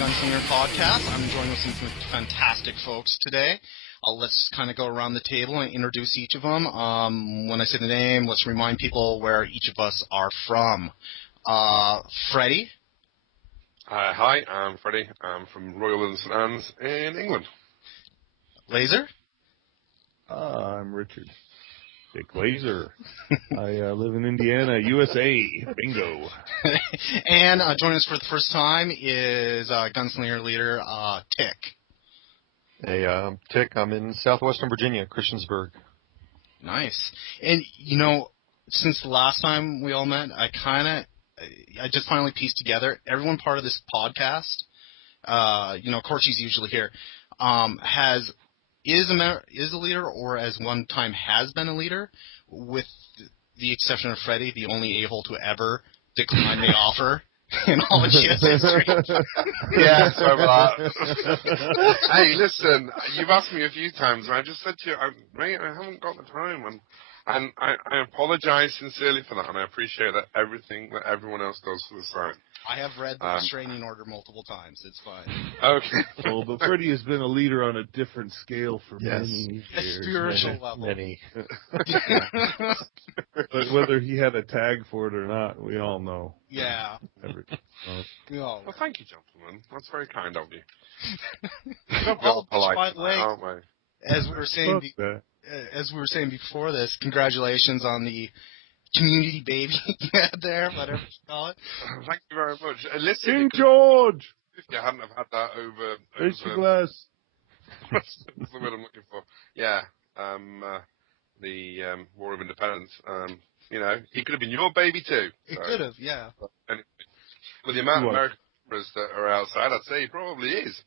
Gunslinger podcast. I'm joined with some fantastic folks today. Let's kind of go around the table and introduce each of them. When I say the name, let's remind people where each of us are from. Freddy. Hi, I'm Freddy. I'm from Royal St Anne's in England. Lazer. I'm Richard. Dick Lazer. I live in Indiana, USA. Bingo. And joining us for the first time is Gunslinger leader Tick. Hey, Tick. I'm in southwestern Virginia, Christiansburg. Nice. And, you know, since the last time we all met, I just finally pieced together everyone part of this podcast, Corchie's usually here, is a leader or as one time has been a leader, with the exception of Freddy, the only a-hole to ever decline the offer in all of shit's history. Yeah, sorry about that. Hey, listen, you've asked me a few times, and I just said to you, mate, I haven't got the time, and I apologize sincerely for that, and I appreciate that everything that everyone else does for the site. I have read the restraining order multiple times. It's fine. Okay. Well, but Freddie has been a leader on a different scale for many a years. Spiritual level. Many. But whether he had a tag for it or not, we all know. Yeah. Well, thank you, gentlemen. That's very kind of you. Well, polite, by the way, aren't we? as we were saying before this, congratulations on the community baby you had there, whatever you call it. Thank you very much. Listen, King George! If you hadn't have had that over glass. That's the word I'm looking for. Yeah, the War of Independence. He could have been your baby too. He could have, yeah. Anyway, with the amount of American members that are outside, I'd say he probably is.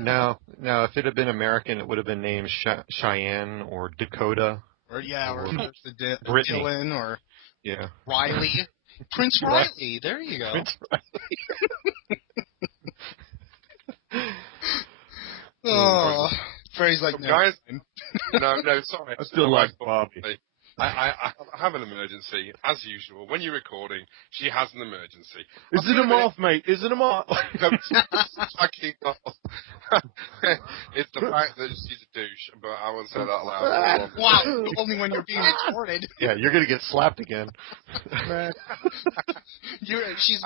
No, if it had been American, it would have been named Cheyenne or Dakota. Or Brittany. Dylan or Riley. Prince Right. Riley, there you go. Prince Oh, Freddy's like, no. Guys, no, sorry. I still like Bobby. I have an emergency, as usual. When you're recording, she has an emergency. Is it a moth, mate? Is it a moth? Fucking off. It's the fact that she's a douche, but I won't say that loud. Wow, only when you're being recorded. Yeah, you're going to get slapped again. She's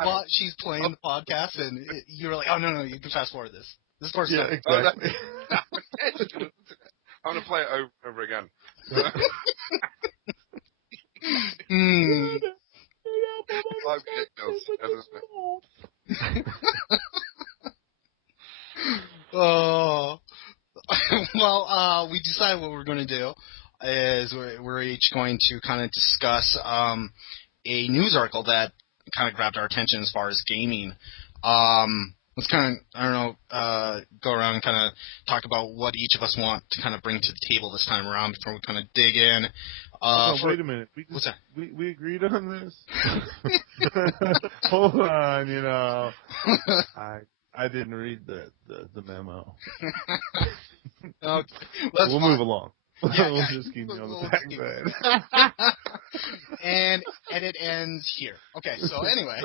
playing the podcast, and you're like, oh, no, you can fast forward this. This person. Yeah, exactly. I'm going to play it over again. Oh, well, we decided what we're going to do is we're each going to kind of discuss a news article that kind of grabbed our attention as far as gaming. Let's kind of, go around and kind of talk about what each of us want to kind of bring to the table this time around before we kind of dig in. Wait a minute. What's that? We agreed on this? Hold on, I didn't read the memo. Okay, we'll move along. Yeah, we'll just keep on the back side. And it ends here. Okay, so anyway.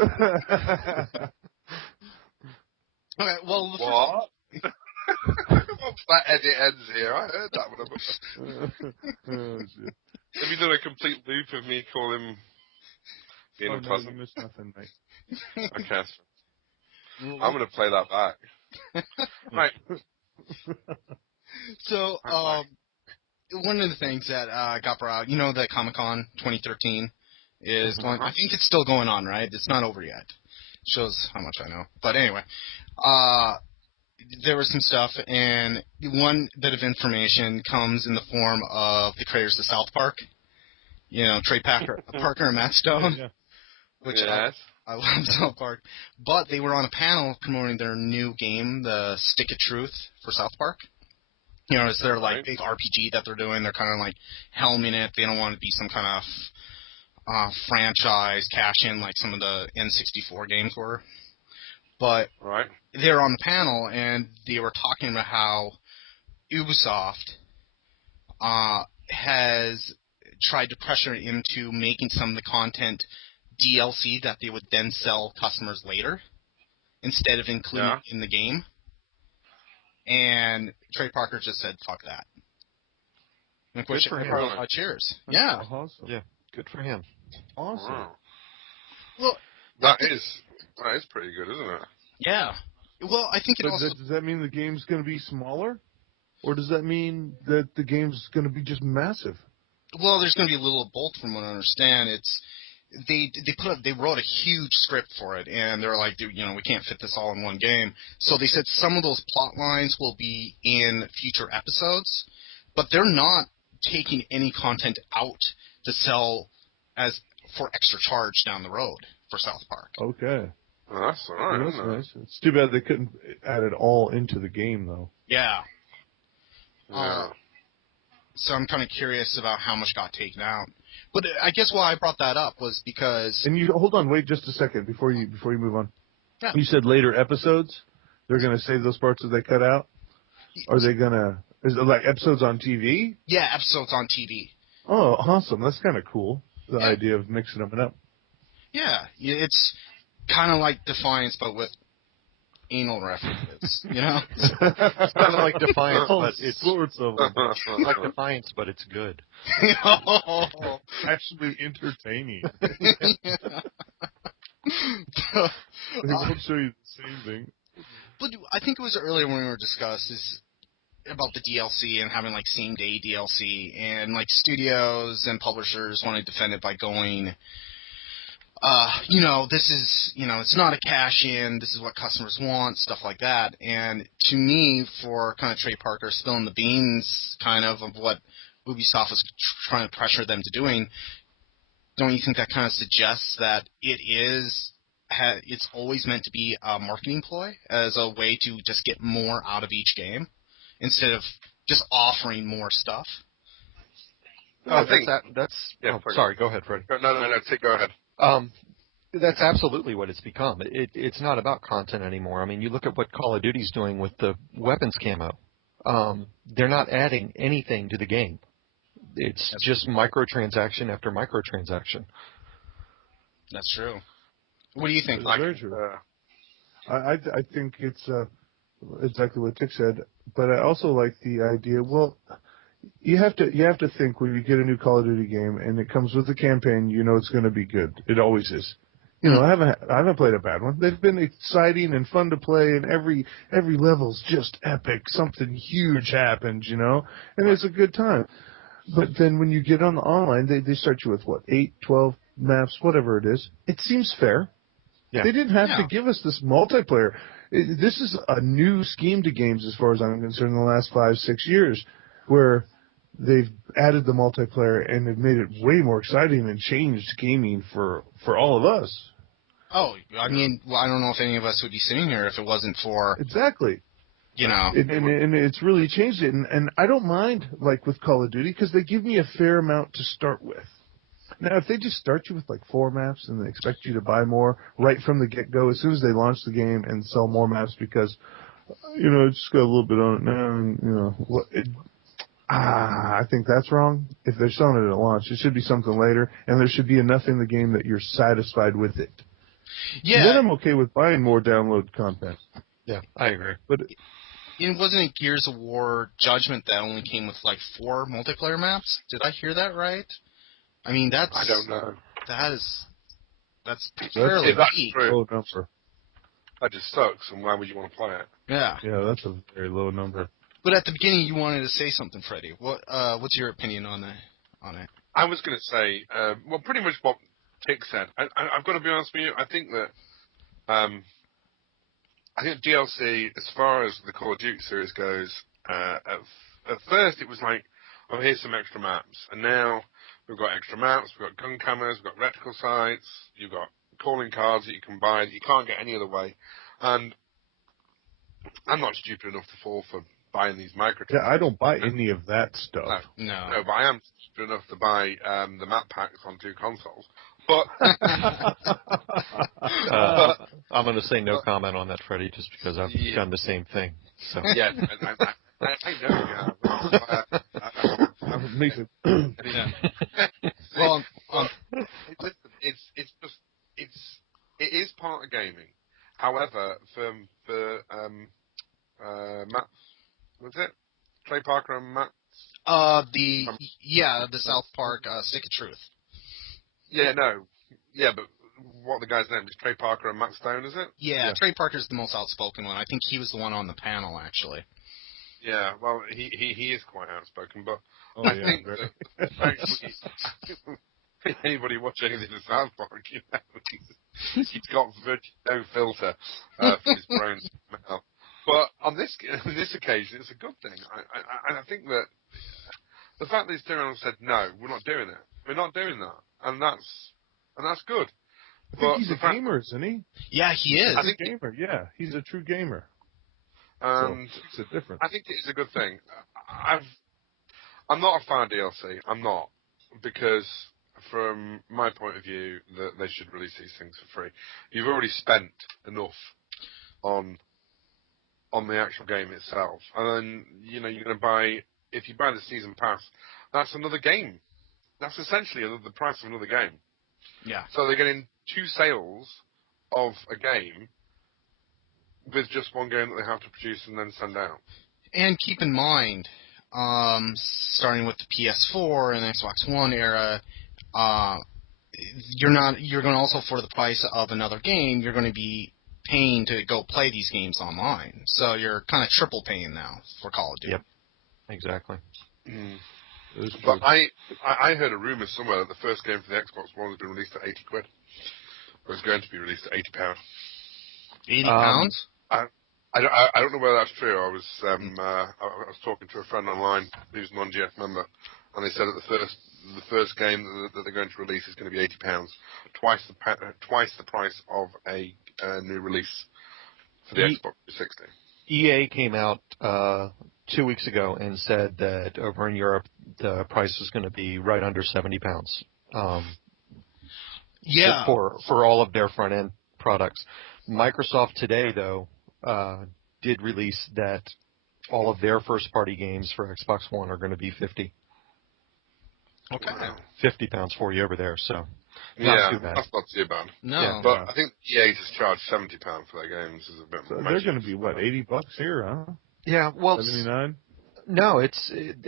Okay, well... What? That edit ends here. I heard that one. Have you done a complete loop of me calling him being unpleasant? No, you missed nothing, mate. Okay. I'm going to play that back. Right. So, one of the things that got brought out, the Comic-Con 2013 is going... I think it's still going on, right? It's not over yet. Shows how much I know. But anyway, there was some stuff, and one bit of information comes in the form of the creators of South Park. Trey Parker and Matt Stone. Yeah. Which I love South Park. But they were on a panel promoting their new game, the Stick of Truth for South Park. It's their big RPG that they're doing. They're kind of like helming it. They don't want to be some kind of franchise cash-in like some of the N64 games were. But they were on the panel, and they were talking about how Ubisoft has tried to pressure into making some of the content DLC that they would then sell customers later. instead of including it in the game. And Trey Parker just said, "Fuck that." Good for him. Cheers. That's Yeah. awesome. Yeah, good for him. Awesome. Wow. Well, That is pretty good, isn't it? yeah. Well, I think it But also. does that mean the game's going to be smaller? Or does that mean that the game's going to be just massive? Well, there's going to be a little of both, from what I understand. It's they wrote a huge script for it, and they're like, "Dude, we can't fit this all in one game." So they said some of those plot lines will be in future episodes, but they're not taking any content out to sell as for extra charge down the road for South Park. Okay. Well, that's all right, That's isn't it? nice. It's too bad they couldn't add it all into the game, though. Yeah. Yeah. So I'm kind of curious about how much got taken out. But I guess why I brought that up was because... And you hold on, wait just a second before you move on. Yeah. You said later episodes. They're going to save those parts that they cut out. Are they going to? Is it like episodes on TV? Yeah, episodes on TV. Oh, awesome! That's kind of cool. The Yeah. idea of mixing them up. Yeah, it's kind of like Defiance, but with anal references. It's kind of like Defiance, but it's sorts of them. like Defiance, but it's good. Actually entertaining. They won't show you the same thing. But I think it was earlier when we were discussing about the DLC and having like same day DLC, and like studios and publishers want to defend it by going, this is, it's not a cash in, this is what customers want, stuff like that. And to me, for kind of Trey Parker spilling the beans kind of what Ubisoft was trying to pressure them to doing, don't you think that kind of suggests that it's always meant to be a marketing ploy as a way to just get more out of each game instead of just offering more stuff? I think that's. Yeah, Oh, sorry, go ahead, Fred. No, go ahead. That's absolutely what it's become. It's not about content anymore. I mean, you look at what Call of Duty's doing with the weapons camo. They're not adding anything to the game. It's just microtransaction after microtransaction. That's true. What do you think? Very true. I think it's exactly what Tick said, but I also like the idea. Well, you have to think when you get a new Call of Duty game and it comes with a campaign, it's going to be good. It always is. I haven't played a bad one. They've been exciting and fun to play, and every level's just epic. Something huge happens, and it's a good time. But then when you get on the online, they start you with 8, 12 maps, whatever it is. It seems fair. Yeah. They didn't have to give us this multiplayer. This is a new scheme to games as far as I'm concerned in the last 5-6 years, where they've added the multiplayer and have made it way more exciting and changed gaming for all of us. Oh, I mean, I don't know if any of us would be sitting here if it wasn't for... Exactly. And it's really changed it. And I don't mind, like with Call of Duty, because they give me a fair amount to start with. Now, if they just start you with like 4 maps and they expect you to buy more right from the get-go, as soon as they launch the game and sell more maps because, it's just got a little bit on it now, and, I think that's wrong. If they're selling it at launch, it should be something later, and there should be enough in the game that you're satisfied with it. Yeah. Then I'm okay with buying more download content. Yeah, I agree. But it wasn't Gears of War Judgment that only came with like 4 multiplayer maps? Did I hear that right? I mean, I don't know. That's fairly that's true. Low number. That just sucks, and why would you want to play it? Yeah. Yeah, that's a very low number. But at the beginning, you wanted to say something, Freddy. What's your opinion on it? I was going to say, pretty much what Tick said. I've got to be honest with you. I think that DLC, as far as the Call of Duty series goes, at first it was like, oh, here's some extra maps, and now we've got extra maps, we've got gun cameras, we've got reticle sights, you've got calling cards that you can buy that you can't get any other way, and I'm not stupid enough to fall for buying these microtransactions. Yeah, I don't buy any of that stuff. No, but I am stupid enough to buy the map packs on 2 consoles. But I'm going to say no comment on that, Freddy, just because I've done the same thing. So yeah, I know you have. Me too. Well, listen, it is part of gaming, However, for Matt, was it Trey Parker and Matt? The South Park Stick of Truth. Yeah, but what the guy's name is? Trey Parker and Matt Stone, is it? Yeah, Trey Parker's the most outspoken one. I think he was the one on the panel, actually. Yeah, well, he is quite outspoken, but Oh, I yeah, think very. that frankly, anybody watching anything in South Park, he's got virtually no filter for his brain smell. But on this occasion, it's a good thing. I think that the fact that he's turned around and said, no, we're not doing it. We're not doing that. And that's good. I think he's a gamer, isn't he? Yeah, he is. He's a gamer, yeah. He's a true gamer. And so it's a difference. I think it is a good thing. I'm not a fan of DLC. I'm not. Because from my point of view, that they should release these things for free. You've already spent enough on the actual game itself. And then, you're going to buy, if you buy the season pass, that's another game. That's essentially the price of another game. Yeah. So they're getting 2 sales of a game with just one game that they have to produce and then send out. And keep in mind, starting with the PS4 and Xbox One era, you're going to also, for the price of another game, you're going to be paying to go play these games online. So you're kind of triple paying now for Call of Duty. Yep. Exactly. Mm. But I heard a rumor somewhere that the first game for the Xbox One has been released at £80. Or is going to be released at £80. £80? I don't know whether that's true. I was talking to a friend online who's a non-GF member, and they said that the first game that they're going to release is going to be £80, twice the price of a new release for the Xbox 360. EA came out 2 weeks ago and said that over in Europe the price is going to be right under £70. Yeah. For all of their front end products. Microsoft today, though, did release that all of their first party games for Xbox One are going to be $50. Okay. £50 for you over there, so yeah, too bad. That's not too bad. No. Yeah, but I think EA just charged £70 for their games. Is a bit so they're going to be, what, $80 here, huh? Yeah, well, 79. No,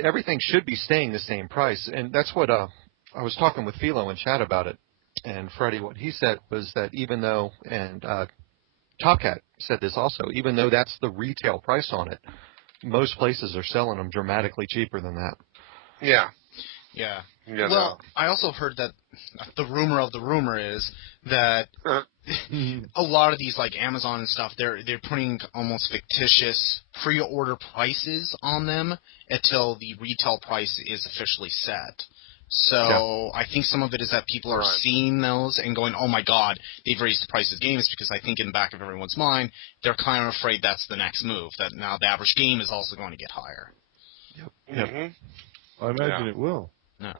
everything should be staying the same price, and that's what I was talking with Philo in chat about it, and Freddy. What he said was that even though, and Topcat said this also, even though that's the retail price on it, most places are selling them dramatically cheaper than that. Yeah. Yeah. Yeah. Well, I also heard that the rumor of the rumor is that a lot of these, like Amazon and stuff, they're putting almost fictitious pre-order prices on them until the retail price is officially set. So I think some of it is that people are seeing those and going, oh my god, they've raised the price of games, because I think in the back of everyone's mind, they're kind of afraid that's the next move, that now the average game is also going to get higher. Yep. Mm-hmm. I imagine it will. No.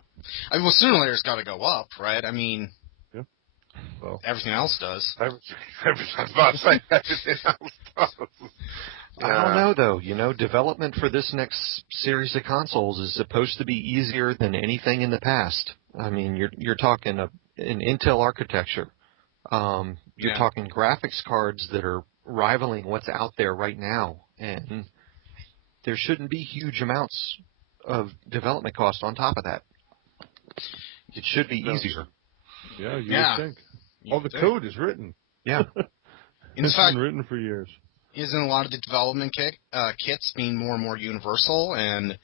I mean, well, sooner or later it's got to go up, right? I mean, well, everything else does. I was about to say everything else does. I don't know, though. Development for this next series of consoles is supposed to be easier than anything in the past. I mean, you're talking an Intel architecture. You're talking graphics cards that are rivaling what's out there right now, and there shouldn't be huge amounts of development cost on top of that. It should be easier. Yeah, you would think. All the code is written. Yeah. It's been written for years. Isn't a lot of the development kits being more and more universal? And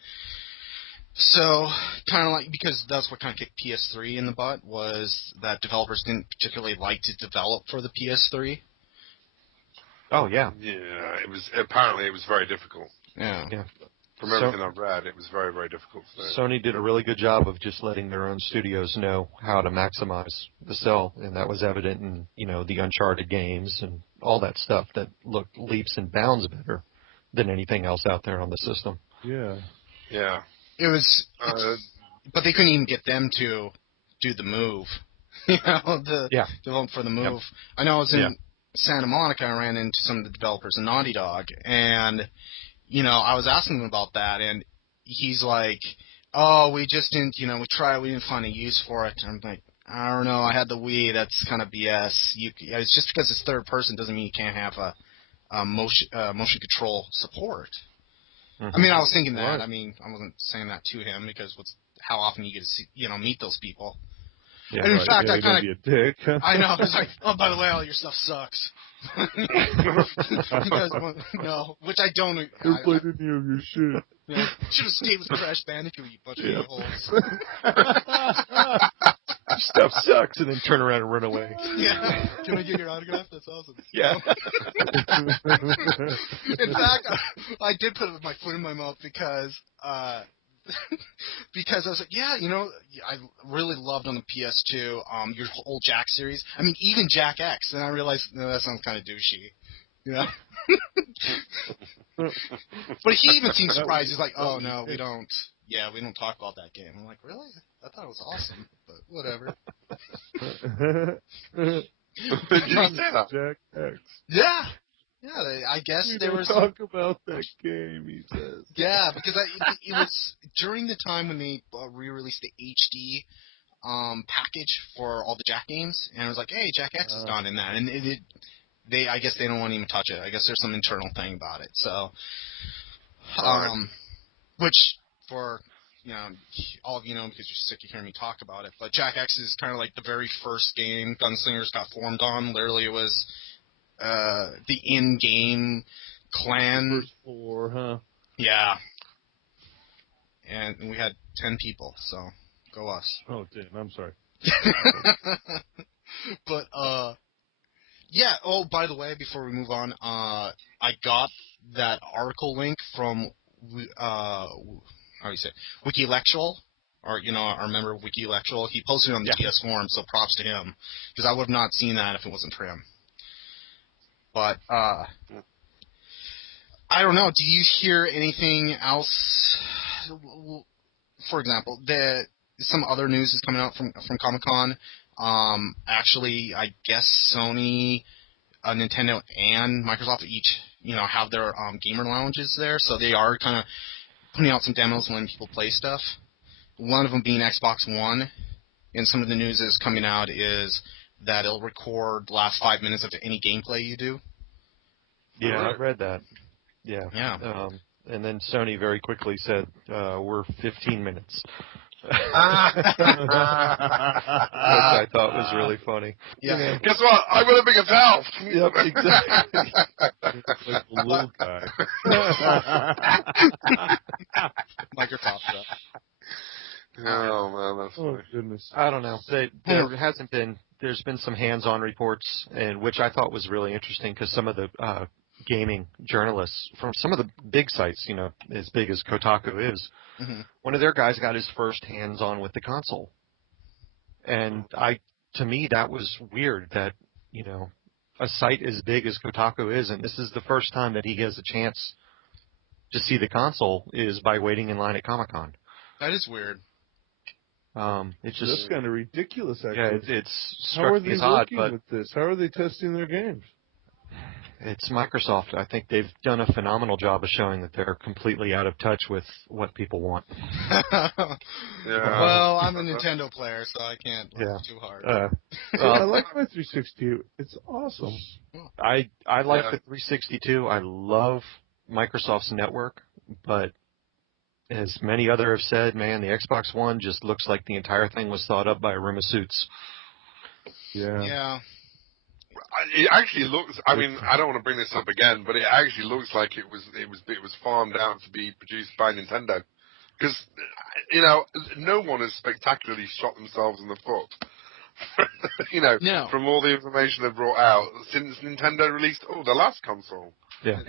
so, kind of like, because that's what kind of kicked PS3 in the butt, was that developers didn't particularly like to develop for the PS3. Oh, yeah. Yeah, apparently it was very difficult. Yeah. From everything I've read, it was very, very difficult. Sony did a really good job of just letting their own studios know how to maximize the sell, and that was evident in, the Uncharted games and all that stuff that looked leaps and bounds better than anything else out there on the system. Yeah. Yeah. It was, but they couldn't even get them to do the move. Develop for the move. Yep. I know I was in Santa Monica, I ran into some of the developers in Naughty Dog, and I was asking him about that, and he's like, oh, we just didn't, we tried, we didn't find a use for it. And I'm like, I don't know. I had the Wii. That's kind of BS. It's just because it's third person doesn't mean you can't have a motion control support. Mm-hmm. I mean, I was thinking that. Right. I mean, I wasn't saying that to him because how often you get to see, meet those people. Yeah, and in fact, I don't kind be a dick. I know. It's like, oh, by the way, all your stuff sucks. You guys want, no, which I don't. Don't play any of your shit. Yeah, should have stayed with Crash Bandicoot, you bunch of holes. Stuff sucks, and then turn around and run away. Yeah. Can I get your autograph? That's awesome. Yeah. In fact, I did put my foot in my mouth because because I was like, yeah, I really loved on the PS2 your old Jack series. I mean, even Jack X. And I realized that sounds kind of douchey. But he even seemed surprised. He's like, oh no, we don't talk about that game. I'm like, really? I thought it was awesome, but whatever. Jack X. Yeah. I guess We there don't was talk about that game, he says. Yeah, because it was during the time when they re-released the HD package for all the Jack games, and it was like, hey, Jack X is not in that, and I guess they don't want to even touch it. I guess there's some internal thing about it. So, which for all of you know because you're sick of hearing me talk about it, but Jack X is kind of like the very first game Gunslingers got formed on. Literally, it was the in-game clan. First floor, huh? Yeah. And we had 10 people, so go us. Oh, damn, I'm sorry. But, yeah, oh, by the way, before we move on, I got that article link from, how do you say, Wikilectual, or, our member of Wikilectual. He posted it on the PS forum, so props to him, because I would have not seen that if it wasn't for him. But, I don't know, do you hear anything else? For example, some other news is coming out from Comic-Con. Actually, I guess Sony, Nintendo, and Microsoft each, have their gamer lounges there, so they are kind of putting out some demos when people play stuff. One of them being XboxOne, and some of the news that's coming out is that it'll record the last 5 minutes of any gameplay you do. Yeah, I read that. Yeah. Yeah. And then Sony very quickly said, we're 15 minutes. Which I thought was really funty. Yeah. Guess what? I'm going to make a valve. Yep, exactly. Like the little guy. Microsoft stuff. Oh, man, that's Oh, funny. goodness. I don't know. There's been some hands-on reports, and which I thought was really interesting because some of the gaming journalists from some of the big sites, as big as Kotaku is, one of their guys got his first hands-on with the console. And to me, that was weird that, a site as big as Kotaku is, and this is the first time that he has a chance to see the console is by waiting in line at Comic-Con. That is weird. It's just That's kind of ridiculous, actually. Yeah, it's How are struck me they as odd, working but with this? How are they testing their games? it's Microsoft. I think they've done a phenomenal job of showing that they're completely out of touch with what people want. Well, I'm a Nintendo player, so I can't laugh too hard. I like my 360. It's awesome. I like the 360 too. I love Microsoft's network, but as many other have said, man, the Xbox One just looks like the entire thing was thought up by a room of suits. Yeah. It actually looks. I mean, I don't want to bring this up again, but it actually looks like it was farmed out to be produced by Nintendo, because no one has spectacularly shot themselves in the foot. No. From all the information they've brought out since Nintendo released the last console. Yeah.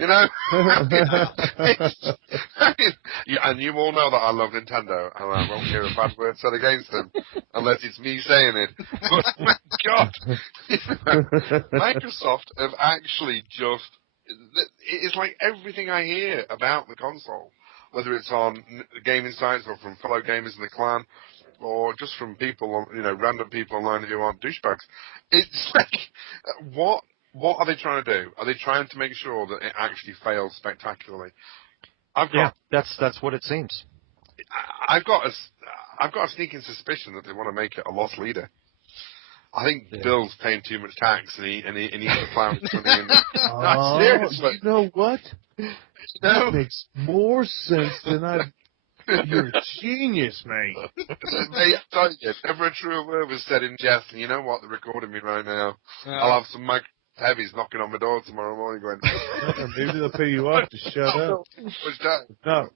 And you all know that I love Nintendo, and I won't hear a bad word said against them unless it's me saying it. But my God, Microsoft have actually it's like everything I hear about the console, whether it's on gaming sites or from fellow gamers in the clan, or just from people, random people online who aren't douchebags. It's like, what are they trying to do? Are they trying to make sure that it actually fails spectacularly? That's what it seems. I've got a sneaking suspicion that they want to make it a loss leader. I think Bill's paying too much tax, and he needs to plow his money in. Oh, Seriously. you know what? That makes more sense than You're a genius, mate. Mate, I tell you, never a true word was said in jest, and you know what? They're recording me right now. Yeah. I'll have some heavies knocking on my door tomorrow morning going, Maybe they'll pay you off to shut up. what's that? No.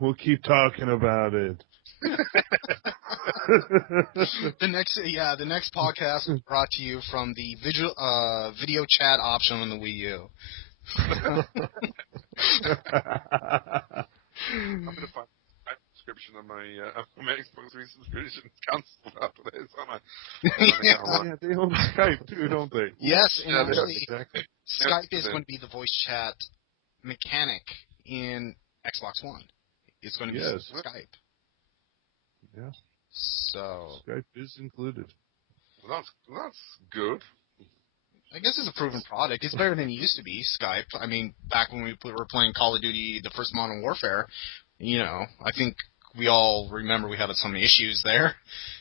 We'll keep talking about it. The next podcast was brought to you from the video chat option on the Wii U. I'm going to find a subscription on my Xbox 3 subscription. It's cancelled after this, aren't I? Yeah, they own Skype too, don't they? Yes, and Yeah, actually, Exactly. Skype is going to be the voice chat mechanic in Xbox One. It's going to be Skype. Yeah. So Skype is included. Well, that's good. I guess it's a proven product. It's better than it used to be, Skype. I mean, back when we were playing Call of Duty, the first Modern Warfare, I think we all remember we had some issues there.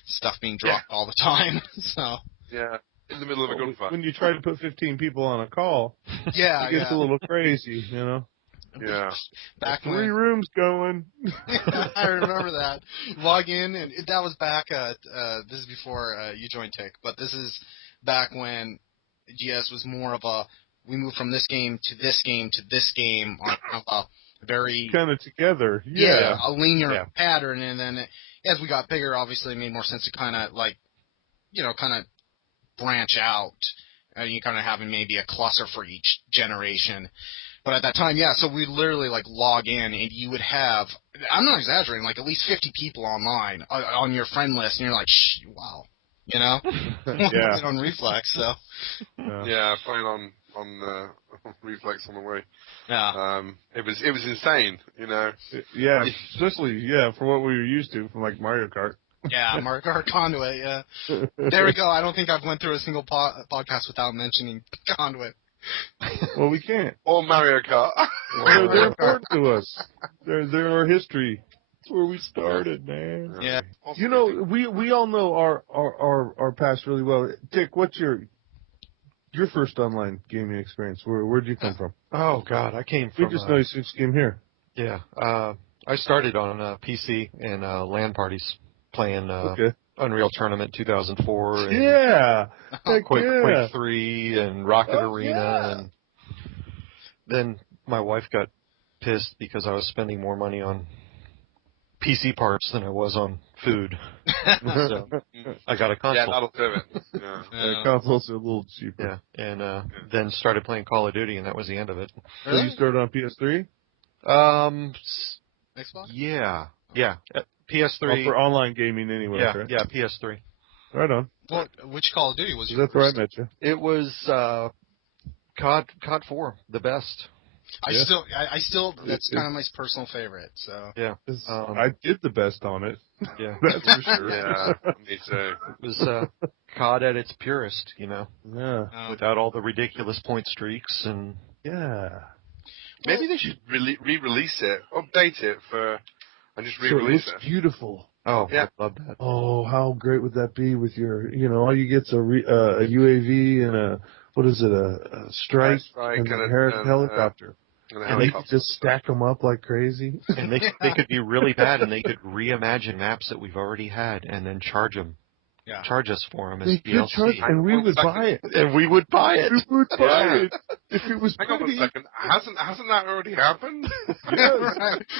Stuff being dropped all the time. So Yeah, in the middle of a gunfight. When you try to put 15 people on a call, it gets a little crazy, Yeah. Back when 3 rooms going. I remember that. Log in, and that was back this is before you joined Tick, but this is back when GS was more of we moved from this game to this game to this game on a very kind of together. a linear pattern, and then as we got bigger, obviously it made more sense to kind of branch out, and you kind of having maybe a cluster for each generation. But at that time, so we literally log in, and you would have, I'm not exaggerating, at least 50 people online on your friend list, and you're like, wow. On Reflex, so. Yeah, playing on Reflex on the way. Yeah. It was insane, Yeah, especially for what we were used to from Mario Kart. Yeah, Mario Kart Conduit. Yeah. There we go. I don't think I've went through a single podcast without mentioning Conduit. Well, we can't. Or Mario Kart. They're important to us. They're our history. That's where we started, man. Yeah. We all know our past really well. Dick, what's your first online gaming experience? Where'd you come from? Oh God, I came from. We just know you since you came here. Yeah, I started on PC and LAN parties playing Unreal Tournament 2004. And Quake 3 and Rocket Arena, and then my wife got pissed because I was spending more money on PC parts than I was on food. So I got a console. Yeah, that'll do it. Yeah. Consoles are a little cheaper. Yeah, and then started playing Call of Duty, and that was the end of it. So you started on PS3? Xbox? Yeah. PS3. For online gaming anyway, right? Yeah, PS3. Right on. Well, which Call of Duty was your That's where I first? met you. It was COD 4, the best. I still that's kind of my personal favorite. So Yeah. I did the best on it. Yeah. That's for sure. Yeah, me too. It was COD at its purest, Yeah. without all the ridiculous point streaks and. Yeah. Maybe they should re-release it, update it and just So it re-release looks it. beautiful. Oh, Yeah. I love that. Oh, how great would that be with your, all you get's a UAV and a strike and a helicopter. And they could just stack them up like crazy. And they could be really bad, and they could reimagine maps that we've already had, and then charge us for them as They could DLC. charge, and we would buy it. And we would buy it. We would buy it if it was Hang on a pretty. second. Hasn't that already happened? Yes,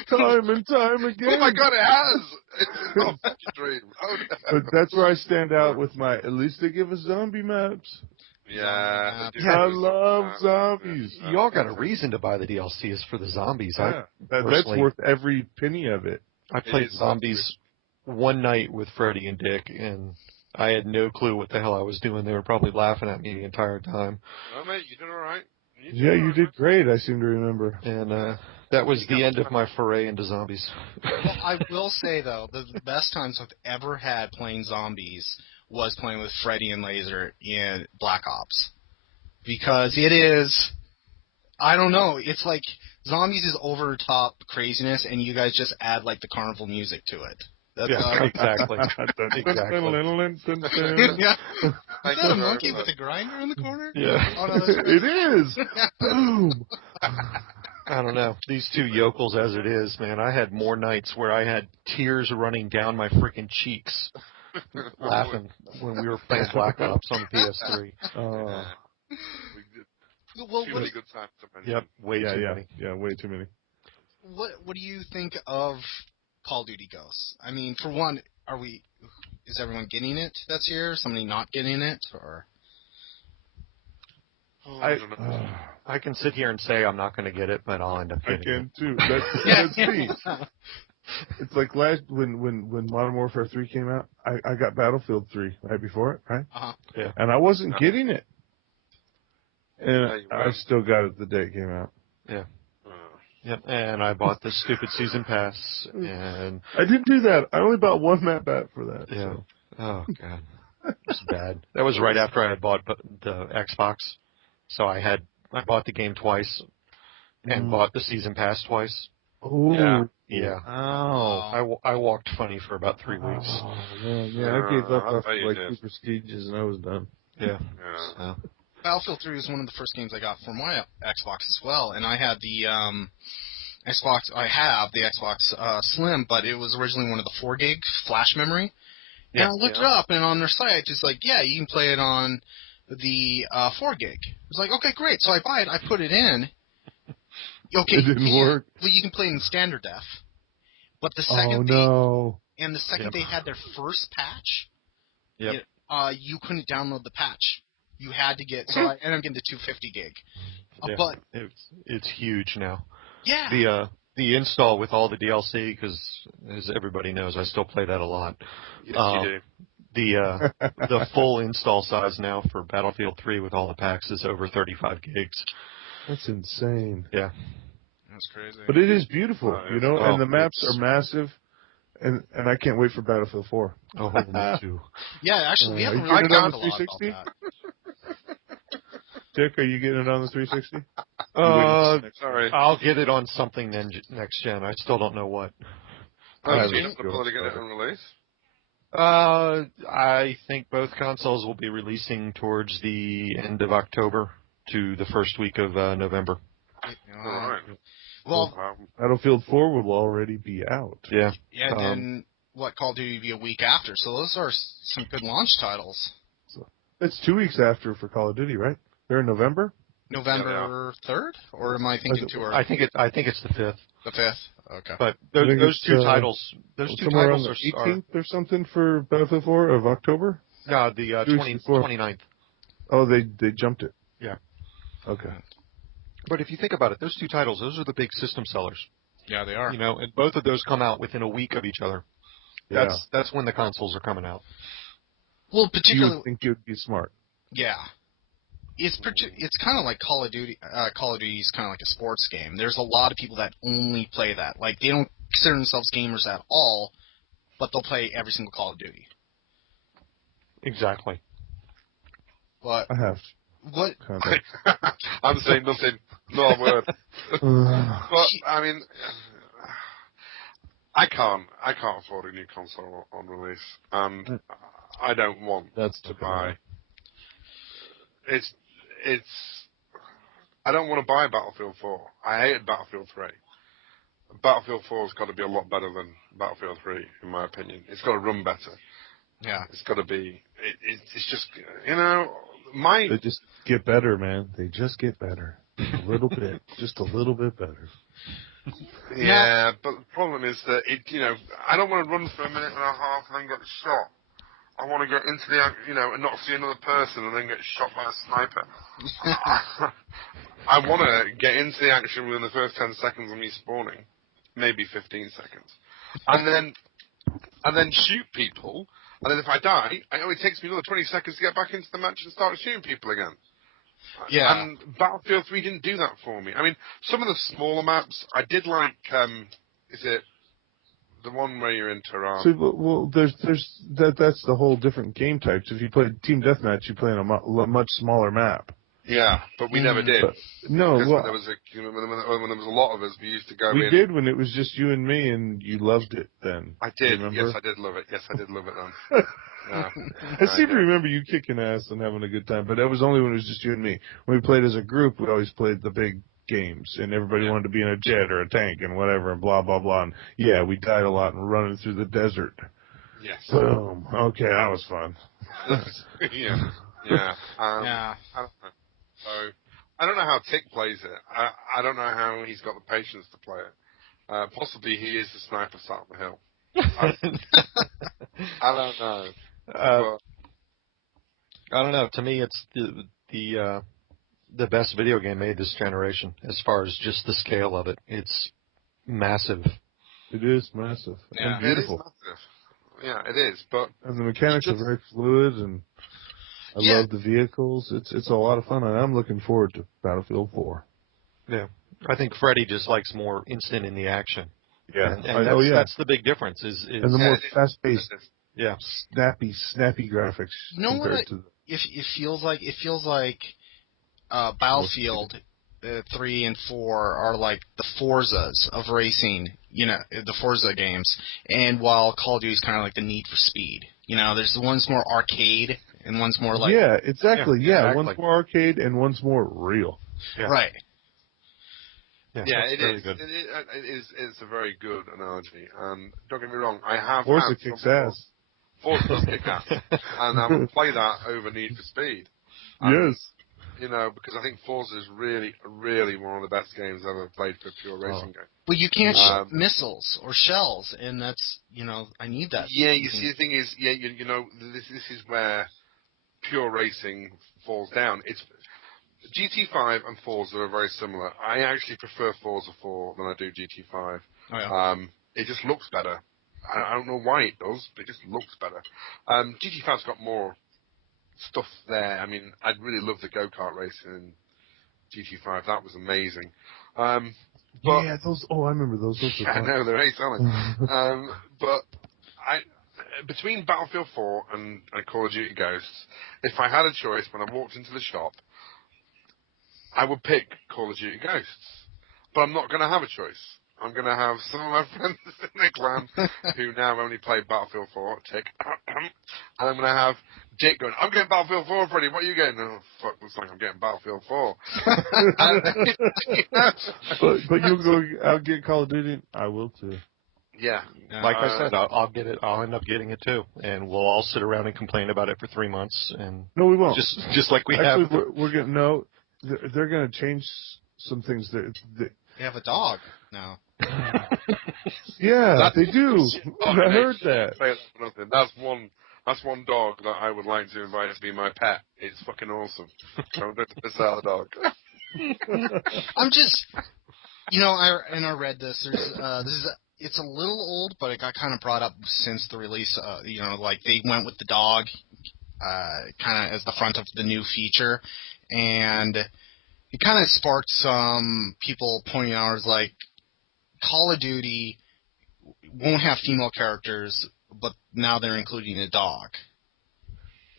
time and time again. Oh my God, it has! It's not a fucking dream. Oh, no. But that's where I stand out with my. At least they give us zombie maps. Yeah. I love zombies. You all got a reason to buy the DLC is for the zombies. Yeah, that's worth every penny of it. I played zombies one night with Freddy and Dick, and I had no clue what the hell I was doing. They were probably laughing at me the entire time. Oh, mate, you did all right. You did great. I seem to remember. And that was the end of my foray into zombies. Well, I will say though, the best times I've ever had playing zombies was playing with Freddy and Lazer in Black Ops. Because it is, I don't know, it's like zombies is over-the-top craziness, and you guys just add the carnival music to it. That's Yeah, exactly. yeah. Is Thank that a you very monkey much. with a grinder in the corner? Yeah. Oh, no, that's It is. Boom. I don't know. These two yokels as it is, man, I had more nights where I had tears running down my freaking cheeks laughing when we were playing Black Ops on the PS3. We did Well, too many good times to mention. Yep, way too many. Yeah, way too many. what do you think of Call of Duty Ghosts? I mean, for one, is everyone getting it this year? Somebody not getting it, or? Oh, I don't know. I can sit here and say I'm not going to get it, but I'll end up I getting it. can too. That's me. It's like when Modern Warfare 3 came out, I got Battlefield 3 right before it, right? Uh-huh. Yeah. And I wasn't getting it. And you I weren't. still got it the day it came out. Yeah. Oh. Yep. And I bought the stupid season pass, and I didn't do that. I only bought one map out for that. yeah. So. Oh god, it was bad. That was right after I had bought the Xbox, so I bought the game twice and bought the season pass twice. Oh. Yeah. Yeah. Oh. I walked funny for about 3 weeks. Oh, man. Yeah, I gave up I after bet you like did. 2 prestiges and I was done. Yeah. Yeah. So, Battlefield 3 was one of the first games I got for my Xbox as well, and I had the Xbox. I have the Xbox Slim, but it was originally one of the 4 gig flash memory. And I looked it up, and on their site, it's like, yeah, you can play it on the 4 gig. I was like, okay, great. So I buy it, I put it in. Okay, It didn't work. Well, you can play it in standard def. But the Oh, second no. they had their first patch, yep. you couldn't download the patch. You had to get, so I ended up getting the 250 gig. Yeah. But it's huge now. yeah, The install with all the DLC, because as everybody knows, I still play that a lot. Yes, you do. The full install size now for Battlefield 3 with all the packs is over 35 gigs. That's insane. Yeah. that's crazy. But it is beautiful, you know, and the maps it's- are massive, and I can't wait for Battlefield 4. Oh, me too. Yeah, actually, we haven't you really getting it on talked the a lot 360? about that. Dick, are you getting it on the 360? Sorry. I'll get it on something next gen. I still don't know what. Oh, I so you're haven't not going to get it on release? I think both consoles will be releasing towards the end of October to the first week of November. All right. Well, Battlefield 4 will already be out. Yeah. yeah, and then Call of Duty will be a week after. So those are some good launch titles. It's 2 weeks after for Call of Duty, right? They're in November? November 3rd? Or am I thinking too early? I think it's the 5th. The 5th? Okay. But I think those it's, two titles, somewhere on the are 18th or something for Battlefield 4 of October? no, the 29th. Oh, they jumped it. Yeah. Okay. But if you think about it, those two titles, those are the big system sellers. Yeah, they are. You know, and both of those come out within a week of each other. Yeah. That's when the consoles are coming out. Well, You particularly, would think you'd be smart. yeah. It's kind of like Call of Duty. Call of Duty is kind of like a sports game. There's a lot of people that only play that. Like, they don't consider themselves gamers at all, but they'll play every single Call of Duty. Exactly. But I have. what? Kind of. I'm saying nothing. Not a word. But, I mean, I can't afford a new console on release, and I don't want That's to buy. I don't want to buy Battlefield 4. I hated Battlefield 3. Battlefield 4 has got to be a lot better than Battlefield 3, in my opinion. It's got to run better. Yeah. It's got to be. It's just, you know, my. They just get better, man. They just get better. A little bit. Just a little bit better. Yeah, but the problem is that I don't want to run for a minute and a half and then get shot. I want to get into the, and not see another person and then get shot by a sniper. I want to get into the action within the first 10 seconds of me spawning, maybe 15 seconds, and then shoot people. And then if I die, it only takes me another 20 seconds to get back into the match and start shooting people again. Yeah. And Battlefield 3 didn't do that for me. I mean, some of the smaller maps, I did like, is it the one where you're in Tehran? So, well, that's the whole different game types. If you play Team Deathmatch, you play on a much smaller map. Yeah, but we never did. But, no, Because well, when there was a lot of us, we used to go in. we did when it was just you and me, and you loved it then. I did. Remember? Yes, I did love it. Yes, I did love it then. Yeah. I seem to remember you kicking ass and having a good time, but that was only when it was just you and me. When we played as a group, we always played the big games, and everybody wanted to be in a jet or a tank and whatever, and blah, blah, blah. And yeah, we died a lot and running through the desert. Yes. Boom. Okay, that was fun. Yeah. Yeah. Yeah. I don't know. So, I don't know how Tick plays it. I don't know how he's got the patience to play it. Possibly he is the sniper sat on the hill. I don't know. I don't know. To me, it's the best video game made this generation as far as just the scale of it. It's massive. It is massive and beautiful. It is massive. Yeah, it is. But and the mechanics are very fluid, and I love the vehicles. It's a lot of fun, and I'm looking forward to Battlefield 4. Yeah, I think Freddy just likes more instant in the action. Yeah, and that's the big difference. And the more fast-paced, snappy graphics. You know what? To it feels like Battlefield 3 and 4 are like the Forzas of racing. You know, the Forza games, and while Call of Duty is kind of like the Need for Speed. You know, there's the one's more arcade and one's more like exactly. One's more arcade and one's more real. Yeah. Right. Yeah, it is. It's a very good analogy. And don't get me wrong, I have Forza kicks ass. Forza does kick ass, and I would play that over Need for Speed. Yes. You know, because I think Forza is really, really one of the best games I've ever played for a pure racing game. But you can't shoot missiles or shells, and that's, I need that. Yeah, you see, the thing is, you know, this is where pure racing falls down. It's GT5 and Forza are very similar. I actually prefer Forza 4 than I do GT5. Oh, yeah. It just looks better. I don't know why it does, but it just looks better. GT5's got more stuff there. I mean, I'd really love the go-kart racing in GT5. That was amazing. But yeah, those. Oh, I remember those. Those I know they're ace, aren't they? But between Battlefield 4 and Call of Duty Ghosts, if I had a choice when I walked into the shop, I would pick Call of Duty Ghosts. But I'm not going to have a choice. I'm going to have some of my friends in the clan who now only play Battlefield 4, Tick, and I'm going to have Jake going, I'm getting Battlefield 4, Freddy, what are you getting? Oh, fuck, looks like I'm getting Battlefield 4. But you'll go out get Call of Duty? I will too. Yeah. Like I said, I'll get it. I'll end up getting it too, and we'll all sit around and complain about it for 3 months. And no, we won't. Just like we have. Actually, we're going to they're going to change some things. They have a dog now. Yeah, they do. I heard that. That's one dog that I would like to invite to be my pet. It's fucking awesome. Don't get the piss out of the dog. I'm just, I read this. There's it's a little old, but it got kind of brought up since the release. Like they went with the dog, kind of as the front of the new feature, and it kind of sparked some people pointing out as like, Call of Duty won't have female characters, but now they're including a dog.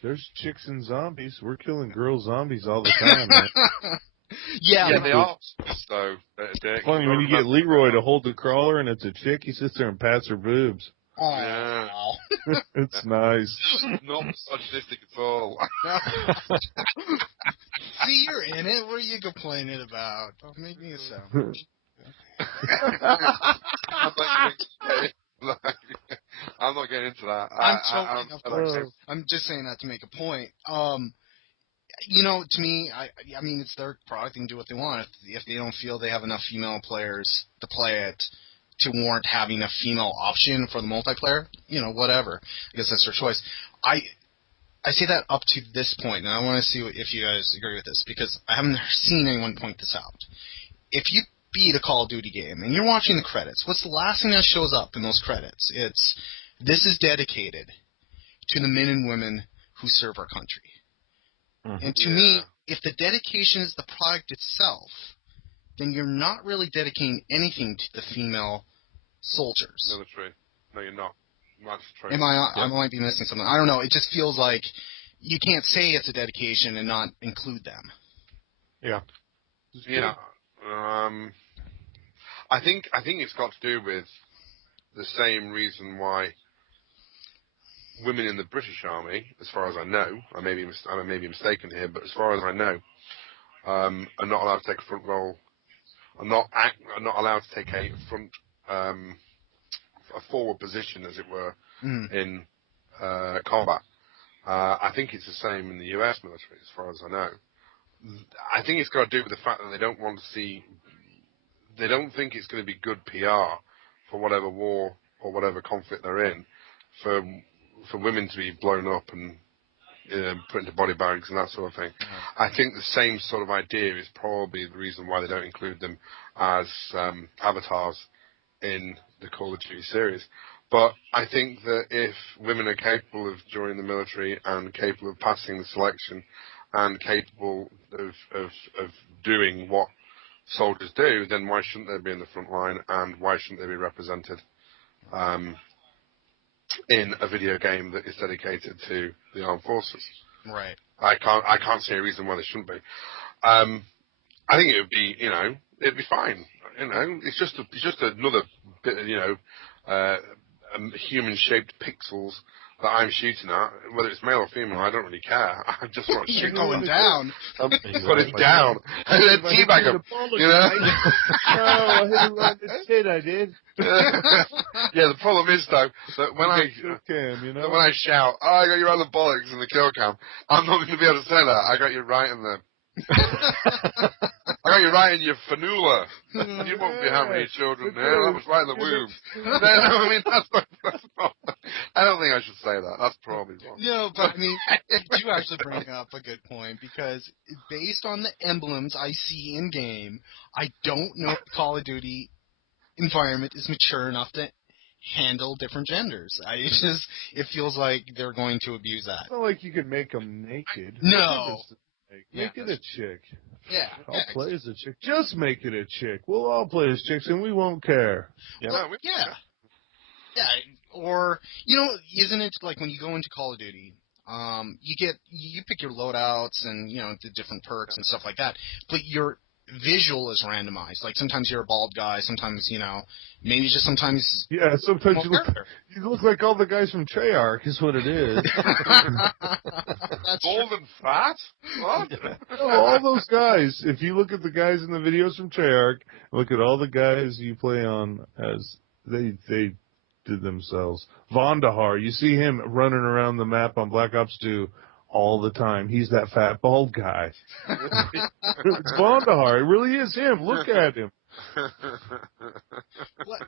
There's chicks and zombies. We're killing girl zombies all the time, man. Yeah, they are. So, funny when you get Leroy to hold the crawler and it's a chick, he sits there and pats her boobs. Oh, yeah. It's nice. Not misogynistic at all. See, you're in it. What are you complaining about? Don't make me a sandwich. I'm not getting into that. I'm just saying that to make a point. To me, I mean, it's their product. They can do what they want. If they don't feel they have enough female players to play it to warrant having a female option for the multiplayer, whatever. I guess that's their choice. I say that up to this point, and I want to see if you guys agree with this, because I haven't seen anyone point this out. If you beat a Call of Duty game and you're watching the credits, what's the last thing that shows up in those credits? It's, this is dedicated to the men and women who serve our country. Mm-hmm. And to me, if the dedication is the product itself, then you're not really dedicating anything to the female soldiers. No, that's true. No, you're not. That's true. I might be missing something. I don't know. It just feels like you can't say it's a dedication and not include them. Yeah. Yeah. I think it's got to do with the same reason why women in the British Army, as far as I know, I may be mistaken here, but as far as I know, are not allowed to take a front role, are not allowed to take a front, a forward position, as it were, in combat. I think it's the same in the US military, as far as I know. I think it's got to do with the fact that they don't think it's going to be good PR for whatever war or whatever conflict they're in, for women to be blown up and put into body bags and that sort of thing. I think the same sort of idea is probably the reason why they don't include them as avatars in the Call of Duty series. But I think that if women are capable of joining the military and capable of passing the selection and capable of doing what soldiers do, then why shouldn't they be in the front line, and why shouldn't they be represented in a video game that is dedicated to the armed forces? Right. I can't see a reason why they shouldn't be. I think it would be, it'd be fine. It's just another bit of, human-shaped pixels that I'm shooting at. Whether it's male or female, I don't really care. I just want to shoot. You're going down. Put it down. And then teabag him. I hit him right in the chin, I did. Yeah, the problem is, though, that when I shout, I got you right in the bollocks in the kill cam, I'm not going to be able to say that. I got you right in the... I got you right in your fanula. You won't be having any children there. That was right in the womb. That's not, I don't think I should say that. That's probably wrong. No, but you do actually bring up a good point, because based on the emblems I see in game, I don't know if the Call of Duty environment is mature enough to handle different genders. It feels like they're going to abuse that. It's not like you can make them naked. No. Make it a chick. Yeah. I'll play as a chick. Just make it a chick. We'll all play as chicks and we won't care. Yeah. Or, isn't it like when you go into Call of Duty, you pick your loadouts and, the different perks and stuff like that, but your visual is randomized. Like, sometimes you're a bald guy, sometimes, maybe just sometimes... Yeah, sometimes you look like all the guys from Treyarch is what it is. That's bald and fat? What? No, all those guys. If you look at the guys in the videos from Treyarch, look at all the guys you play on as they did themselves. Vondahar, you see him running around the map on Black Ops 2 all the time. He's that fat bald guy. It's Vondahar. It really is him. Look at him. What?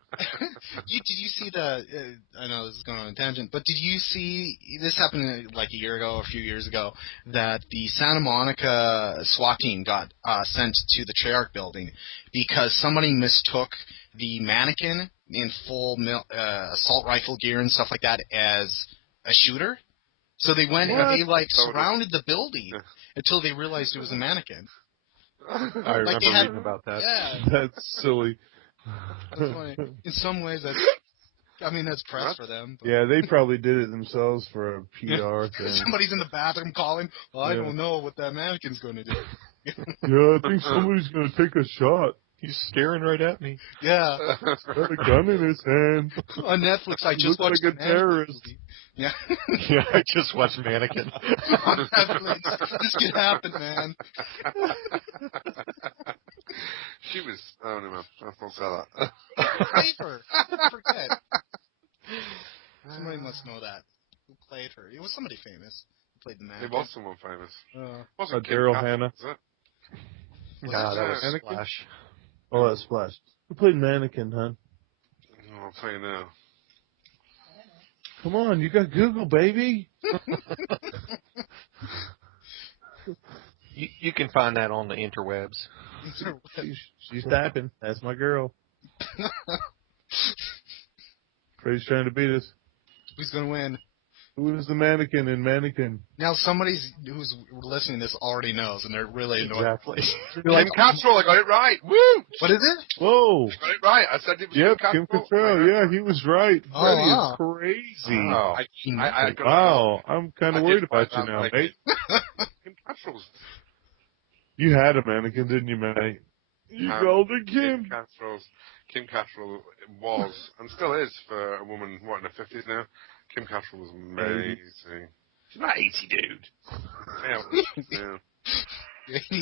Did you see I know this is going on a tangent, but did you see, this happened like a year ago, a few years ago, that the Santa Monica SWAT team got sent to the Treyarch building because somebody mistook the Mannequin in full assault rifle gear and stuff like that as a shooter? So they went and they surrounded the building until they realized it was a Mannequin. I remember reading about that. Yeah. That's silly. That's funny. In some ways, that's press for them. But. Yeah, they probably did it themselves for a PR thing. Somebody's in the bathroom calling, I don't know what that Mannequin's going to do. Yeah, I think somebody's going to take a shot. He's staring right at me. Yeah. Got a gun in his hand. On Netflix, I just watched like a terrorist. Yeah. Yeah, I just watched Mannequin. On Netflix. This could happen, man. She was... Oh, no, man. I won't say that. Played her. I forget. Somebody must know that. Who played her? It was somebody famous who played the Mannequin. It was someone famous. Wasn't Daryl Hannah? Was it? No, that was Mannequin? Splash. Oh, that's Splash. Who played Mannequin, huh? I'll tell you now. Come on, you got Google, baby. You can find that on the interwebs. She's tapping. That's my girl. Freddy's trying to beat us. Who's going to win? Who is the Mannequin in Mannequin? Now, somebody who's listening to this already knows, and they're really annoyed. Exactly. Kim Cattrall, I got it right. Woo! What is it? Whoa. I got it right. I said it was Yep, Kim Kim Cattrall. Cattrall. Yeah, he was right. Oh, Freddy wow. is crazy. Oh. I got Wow, I'm kind of worried about you that now, like mate. Kim Cattrall's... You had a mannequin, didn't you, mate? You called it Kim. Kim Cattrall was, and still is, for a woman, what, in her 50s now? Kim Cattrall was amazing. She's not 80, dude. Yeah.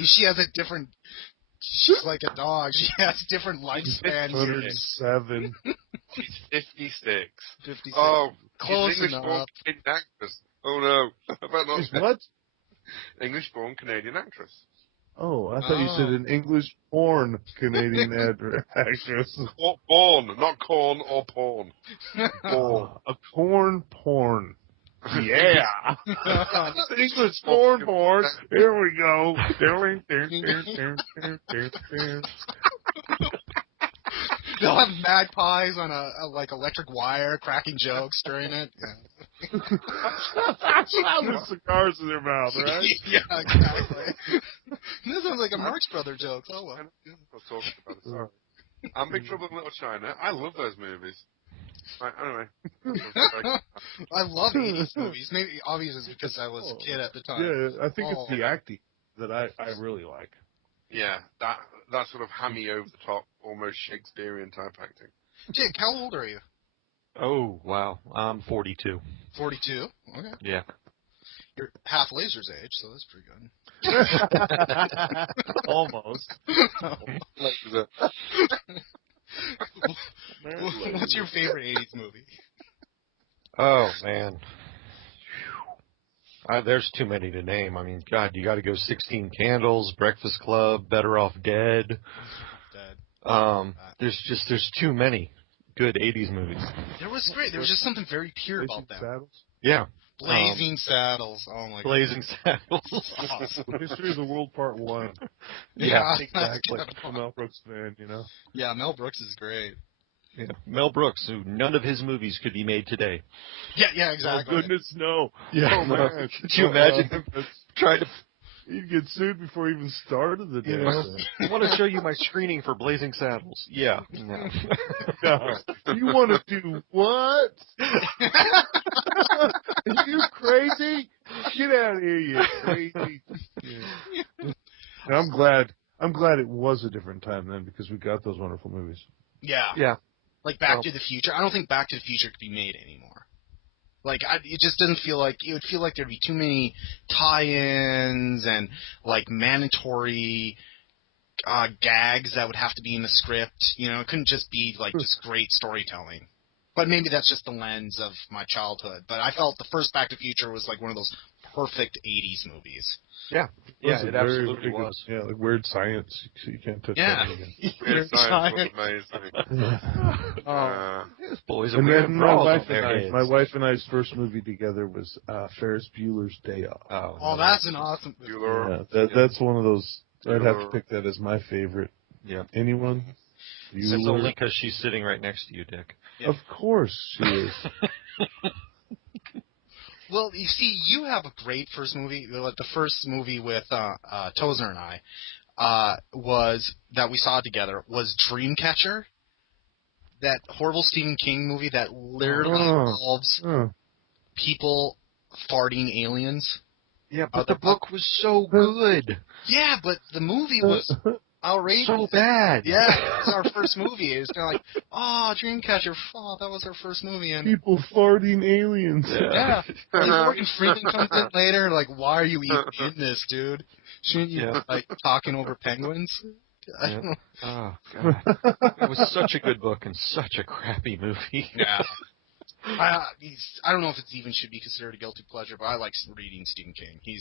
She has a different... She's like a dog. She has different lifespan. 107. She's 56. 56. Oh, close she's enough. English-born Canadian actress. Oh, no. She's what? English-born Canadian actress. Oh, I thought you said an English-born Canadian actress. Born, not corn or porn. Born. A corn porn. Yeah. English corn porn. Here we go. They'll have magpies on a like electric wire cracking jokes during it. Yeah. With cigars in their mouth, right? Yeah, exactly. This sounds like a Marx Brother joke. Oh well. We're talking about it. Sorry. I'm Big Trouble in Little China. I love those movies. Right, anyway. I love 80s movies. Maybe obviously it's because I was a kid at the time. Yeah, I think it's the acting that I really like. Yeah, that sort of hammy over the top, almost Shakespearean type acting. Jake, how old are you? Oh, wow. I'm 42. 42? Okay. Yeah. You're half Lazer's age, so that's pretty good. Almost. What's your favorite 80s movie? Oh, man. There's too many to name. I mean, God, you got to go 16 Candles, Breakfast Club, Better Off Dead. There's too many good 80s movies. There was great. There was just something very pure about that. Saddles? Yeah. Blazing Saddles. Oh, my God. Blazing Saddles. Awesome. History of the World Part 1. Yeah, exactly. I'm a Mel Brooks fan, you know? Yeah, Mel Brooks is great. Yeah. Mel Brooks, who none of his movies could be made today. Yeah, exactly. Oh, goodness, no. Yeah, oh, man. Could you imagine him trying to... He'd get sued before he even started the damn thing. I want to show you my screening for Blazing Saddles. Yeah. No. No. You want to do what? Are you crazy? Get out of here, you crazy. Yeah. And I'm glad it was a different time then because we got those wonderful movies. Yeah. Yeah. Like Back to the Future. I don't think Back to the Future could be made anymore. Like, it just doesn't feel like... It would feel like there'd be too many tie-ins and, like, mandatory gags that would have to be in the script. You know, it couldn't just be, like, just great storytelling. But maybe that's just the lens of my childhood. But I felt the first Back to the Future was, like, one of those perfect 80s movies. Yeah. Yeah, it absolutely was. Yeah, like Weird Science. You can't touch that again. Weird Science was amazing. These boys are And wearing then bras on their heads. my wife and I's first movie together was Ferris Bueller's Day Off. Oh, that's an awesome movie. Bueller. Yeah, that's one of those. I'd have to pick that as my favorite. Yeah. Anyone? It's only because she's sitting right next to you, Dick. Yeah. Of course she is. Well, you see, you have a great first movie. The first movie with Tozer and I was that we saw together was Dreamcatcher, that horrible Stephen King movie that literally involves people farting aliens. Yeah, but the book was so good. Yeah, but the movie was outrageous. So bad. Yeah, it was our first movie. It was kind of like, oh, Dreamcatcher, oh, that was our first movie. And People farting aliens. yeah. And Morgan Freeman comes in later, like, why are you even in this, dude? Shouldn't you be, like, talking over penguins? I don't know. Oh, God. It was such a good book and such a crappy movie. Yeah. I don't know if it even should be considered a guilty pleasure, but I like reading Stephen King. He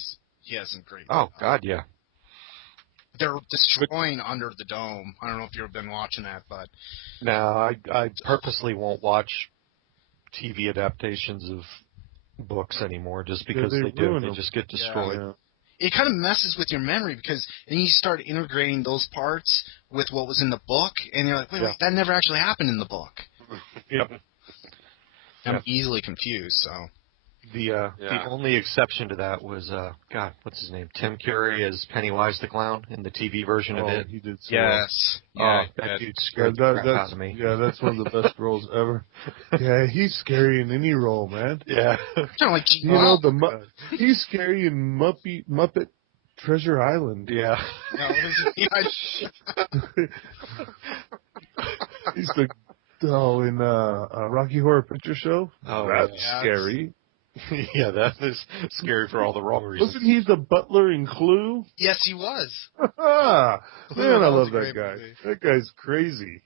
has some great... Oh, God, yeah. They're destroying Under the Dome. I don't know if you've been watching that, but... No, I purposely won't watch TV adaptations of books anymore just because they do. They just get destroyed. Yeah. It kind of messes with your memory because then you start integrating those parts with what was in the book, and you're like, wait, that never actually happened in the book. Yep. I'm easily confused, so... The only exception to that was God, what's his name? Tim Curry as Pennywise the Clown in the TV version of it. He did. Yes. That dude scared the crap out of me. Yeah, that's one of the best roles ever. Yeah, he's scary in any role, man. Yeah. Kind of like he's scary in Muppet Treasure Island. Yeah. No, He's the in Rocky Horror Picture Show. Oh, That's yeah. scary. Yeah, that is scary for all the wrong reasons. Wasn't he the butler in Clue? Yes, he was. Man, I That was love a that great guy. movie. That guy's crazy.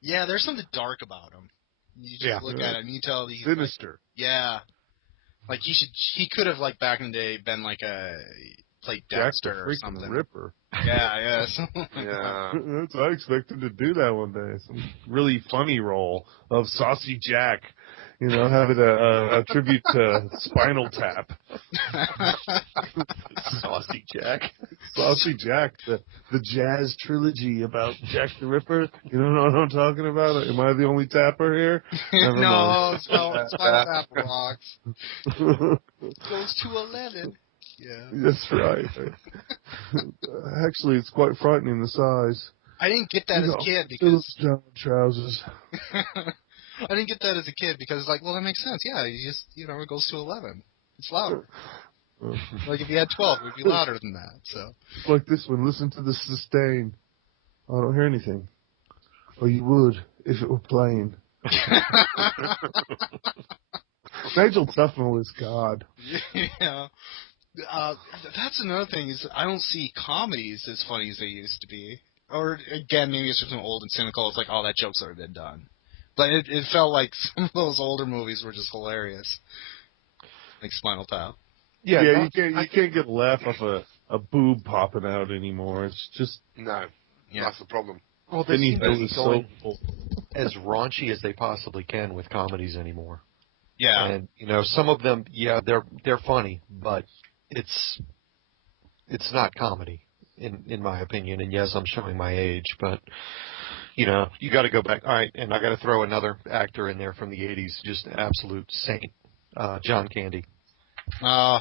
Yeah, there's something dark about him. You just look at him, and you tell he's Sinister. Like he could have like back in the day been like played Dexter Jack the or freaking something. Ripper. Yeah. Yeah. I expected to do that one day. Some really funny role of Saucy Jack. You know, having a tribute to Spinal Tap. Saucy Jack. Saucy Jack, the jazz trilogy about Jack the Ripper. You don't know what I'm talking about? Am I the only tapper here? Never No, mind. Spinal Tap rocks. Goes to 11. Yeah. That's right. Actually, it's quite frightening, the size. I didn't get that as a kid Those because John trousers. I didn't get that as a kid because it's like, well, that makes sense. Yeah, you just it goes to 11. It's louder. Like if you had 12, it would be louder than that. So Like this one. Listen to the sustain. Oh, I don't hear anything. Oh, you would if it were playing. Nigel Tufnell is God. yeah. That's another thing is I don't see comedies as funny as they used to be. Or again, maybe it's just an old and cynical. It's like, oh, that joke's already been done. But it felt like some of those older movies were just hilarious, like Spinal Tap. Yeah, you can't get a laugh off a boob popping out anymore. It's just No. That's the problem. Well, they seem to be is going so as raunchy as they possibly can with comedies anymore. Yeah. And some of them, they're funny, but it's not comedy in my opinion. And yes, I'm showing my age, but you got to go back. All right, and I got to throw another actor in there from the '80s, just an absolute saint, John Candy. Yeah.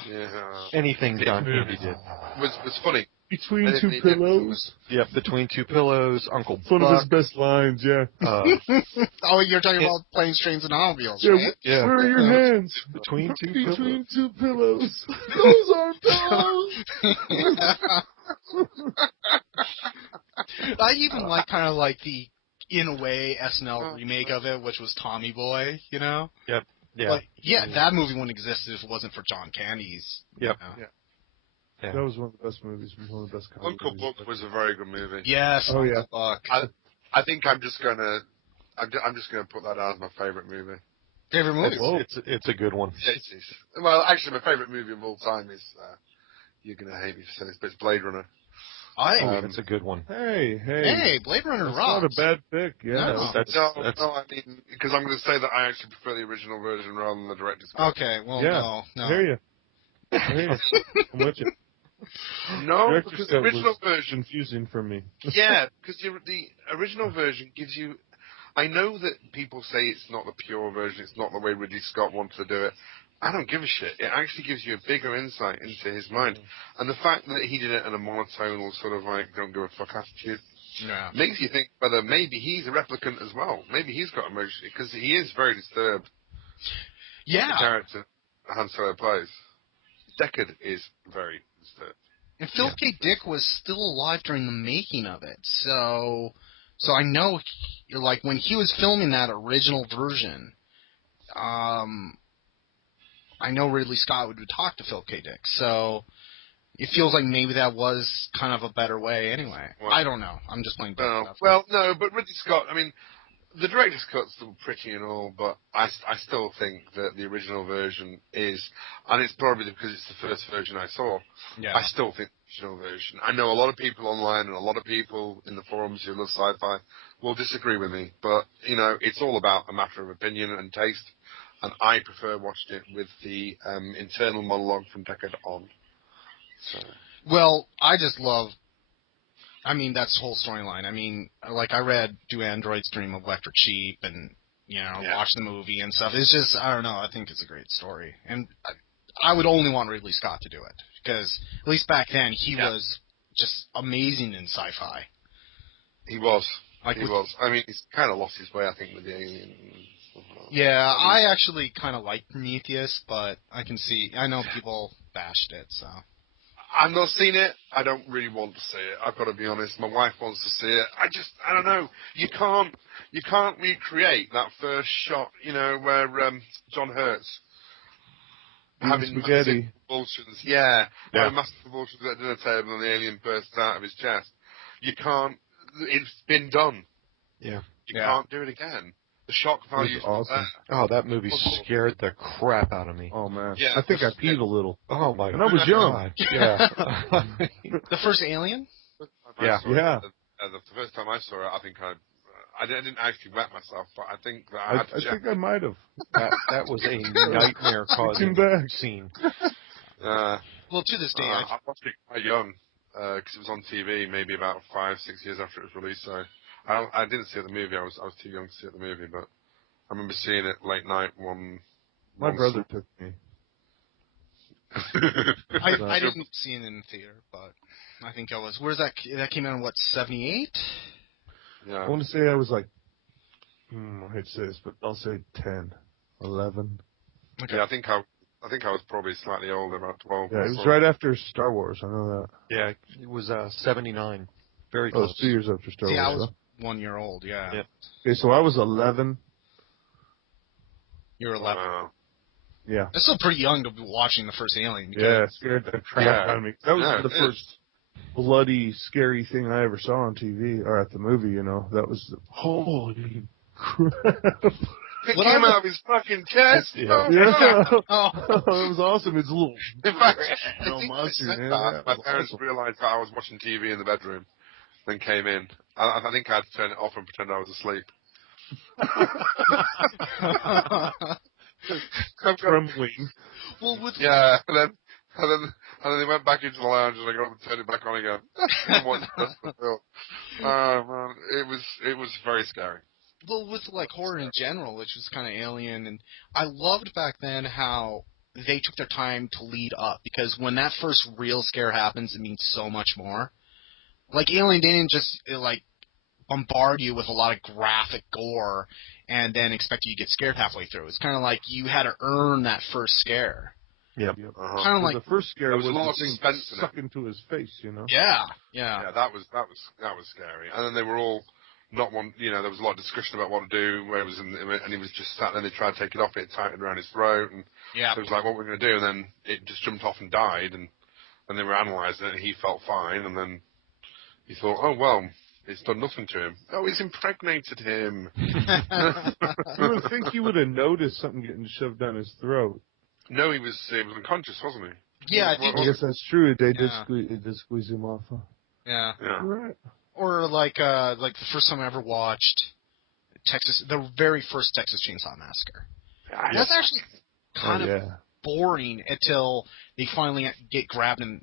Anything John Candy did Was funny. Between Two Pillows. Yep, Between Two Pillows, Uncle It's one Buck. of his best lines, yeah. Oh, you're talking about planes, trains, and automobiles, Yeah, right? Yeah. Where are your hands? Between Two Pillows. Between Two Pillows. Those aren't pillows. I even like kind of like the, in a way, SNL remake of it, which was Tommy Boy, Yep. Yeah. Like, that movie wouldn't exist if it wasn't for John Candy's. Yep. Yeah. Yeah. That was one of the best movies, one of the best comedy Uncle movies. Buck was a very good movie. Yes. Oh, yeah. Buck. I think I'm just gonna put that out as my favorite movie. Favorite movie? It's a good one. Yes, it is. Well, actually, my favorite movie of all time is you're gonna hate me for saying this, but it's Blade Runner. It's a good one. Hey, Blade Runner that's rocks. not a bad pick. Yeah, No. No, I mean, because I'm going to say that I actually prefer the original version rather than the director's cut. Okay, well, Yeah. no. I hear you. I'm with you. No, Director's because cut the original was version... confusing for me. Yeah, because the original version gives you... I know that people say it's not the pure version, it's not the way Ridley Scott wanted to do it. I don't give a shit. It actually gives you a bigger insight into his mind. And the fact that he did it in a monotonal sort of like, don't give a fuck attitude, makes you think whether maybe he's a replicant as well. Maybe he's got emotion, because he is very disturbed. Yeah. The character Han Solo plays. Deckard is very disturbed. And Philip K. Dick was still alive during the making of it, so I know, like, when he was filming that original version, I know Ridley Scott would talk to Philip K. Dick, so it feels like maybe that was kind of a better way anyway. Well, I don't know. I'm just playing no, but Ridley Scott, I mean, the director's cut's still pretty and all, but I still think that the original version is, and it's probably because it's the first version I saw, I still think the original version. I know a lot of people online and a lot of people in the forums who love sci-fi will disagree with me, but, it's all about a matter of opinion and taste, and I prefer watching it with the internal monologue from Deckard on. So. Well, I just love... that's the whole storyline. Like, I read Do Androids Dream of Electric Sheep and, watch the movie and stuff. It's just, I don't know, I think it's a great story. And I would only want Ridley Scott to do it, because at least back then, he was just amazing in sci-fi. He was. Like, he was. He's kind of lost his way, I think, with the alien. Yeah, I actually kind of like Prometheus, but I know people bashed it, so... I've not seen it. I don't really want to see it. I've got to be honest. My wife wants to see it. I don't know. You can't recreate that first shot, where John Hurt's having spaghetti. massive convulsions. Yeah, having massive convulsions at the dinner table and the alien bursts out of his chest. You can't. It's been done. Yeah. You can't do it again. The shock value is awesome. Oh, that movie scared the crap out of me. Oh man, yeah, I think I peed a little. Oh my god! And I was young. Yeah. The first Alien? Yeah. The first time I saw it, I think I didn't actually wet myself, but I think that I had to I think I might have. That was a nightmare-causing scene. Well, to this day, I watched it quite young because it was on TV maybe about 5-6 years after it was released. So I didn't see the movie. I was too young to see the movie, but I remember seeing it late night My brother took me. I didn't see it in the theater, but I think I was. Where's that? That came out in what, 78? Yeah. I want to say I was like, I hate to say this, but I'll say 10, 11. Okay. Yeah, I think I was probably slightly older, about 12. Yeah, it was right after Star Wars. I know that. Yeah, it was 79. Very Oh, close. it's 2 years after Star See, Wars. I was 1 year old. Yeah. Yep. Okay, so I was 11. You were 11. Yeah. That's still pretty young to be watching the first Alien. Yeah, it scared the crap out of me. That was the first bloody, scary thing I ever saw on TV or at the movie. That was holy crap. It came out of his fucking chest. Yeah. Oh. It was awesome. It's a little In fact, monster. My parents realised that I was watching TV in the bedroom, then came in. I think I had to turn it off and pretend I was asleep. Trembling. Well, and then they went back into the lounge and I got up and turned it back on again. Oh man, it was very scary. Well, with like horror in general, which was kind of Alien, and I loved back then how they took their time to lead up, because when that first real scare happens, it means so much more. Like Alien didn't just bombard you with a lot of graphic gore and then expect you to get scared halfway through. It's kind of like you had to earn that first scare. Yep. Kind of like the first scare was a lot of the thing suspense in it. stuck into his face. Yeah. Yeah, that was scary. And then they were all not one. There was a lot of discussion about what to do. Where he was and he was just sat there. And they tried to take it off. It tightened around his throat, and it was like, what we're going to do? And then it just jumped off and died. And they were analysing it, and he felt fine. And then he thought, oh well, it's done nothing to him. Oh, he's impregnated him. You would think he would have noticed something getting shoved down his throat. No, he was unconscious, wasn't he? Yeah, I guess that's true. They did squeeze him off. Huh? Yeah. Right. Or like the first time I ever watched the very first Texas Chainsaw Massacre. That's actually kind of boring until they finally get grabbed and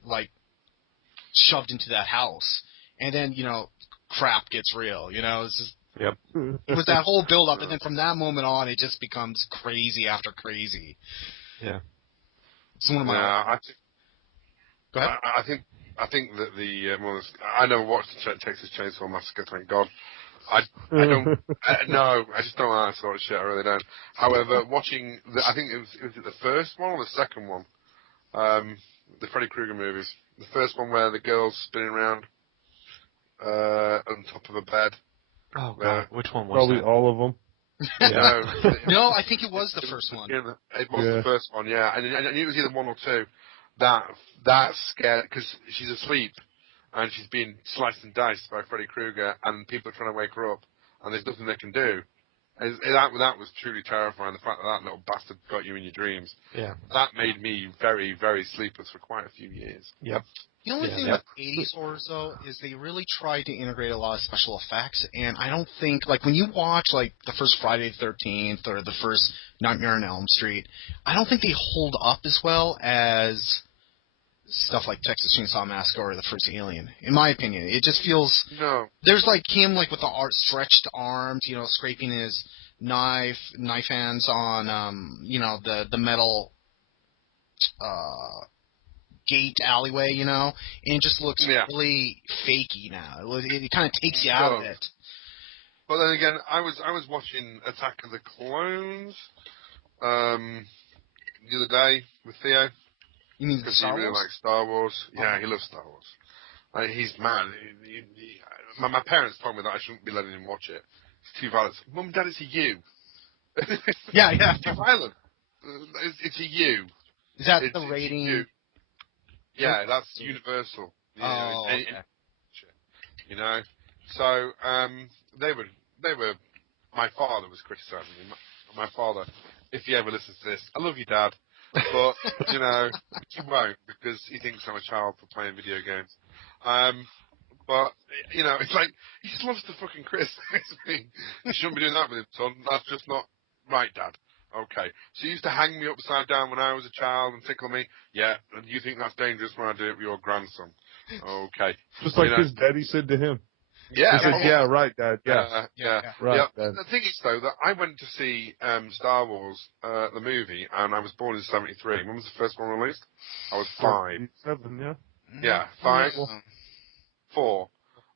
shoved into that house, and then crap gets real. It's just, it was that whole build up, and then from that moment on, it just becomes crazy after crazy. Yeah. It's one of my. Go ahead. I think that I never watched the Texas Chainsaw Massacre. Thank God. I don't. No, I just don't like that sort of shit. I really don't. However, watching I think it was the first one or the second one, the Freddy Krueger movies. The first one where the girl's spinning around on top of a bed. Oh God, which one was probably that? All of them. No, I think it was the first one. It was the first one, yeah. And it was either one or two. That scared, because she's asleep and she's being sliced and diced by Freddy Krueger, and people are trying to wake her up, and there's nothing they can do. That was truly terrifying. The fact that little bastard got you in your dreams. Yeah. That made me very, very sleepless for quite a few years. Yep. The only thing with 80s horrors, though, is they really try to integrate a lot of special effects, and I don't think, when you watch, the first Friday the 13th or the first Nightmare on Elm Street, I don't think they hold up as well as stuff like Texas Chainsaw Massacre or the first Alien, in my opinion. It just feels... No. There's, him, with the stretched arms, scraping his knife hands on, the metal... gate alleyway, and it just looks really fakey now. It kind of takes you out of it. But then again, I was watching Attack of the Clones the other day with Theo. You mean because he Star really Wars? likes Star Wars. Yeah, he loves Star Wars. He's mad. My parents told me that I shouldn't be letting him watch it. It's too violent. Mum and Dad, it's a you. Yeah. It's too violent. It's a you. Is that It's the rating? you. Yeah, that's universal. You know, Okay. you know, so they were. My father was criticising me. My father, if he ever listens to this, I love you, Dad, but you know, he won't because he thinks I'm a child for playing video games. But you know, it's like he just loves to fucking criticize me. You shouldn't be doing that with him, son. That's just not right, Dad. Okay. So you used to hang me upside down when I was a child and tickle me? Yeah. And you think that's dangerous when I do it with your grandson? Okay. Just like his daddy said to him. Yeah. He said, yeah, right, Dad. Yeah. Right, Yeah. Dad. The thing is, though, that I went to see Star Wars, the movie, and I was born in 73. When was the first one released? I was 5. 7, yeah. Yeah, 5? 4.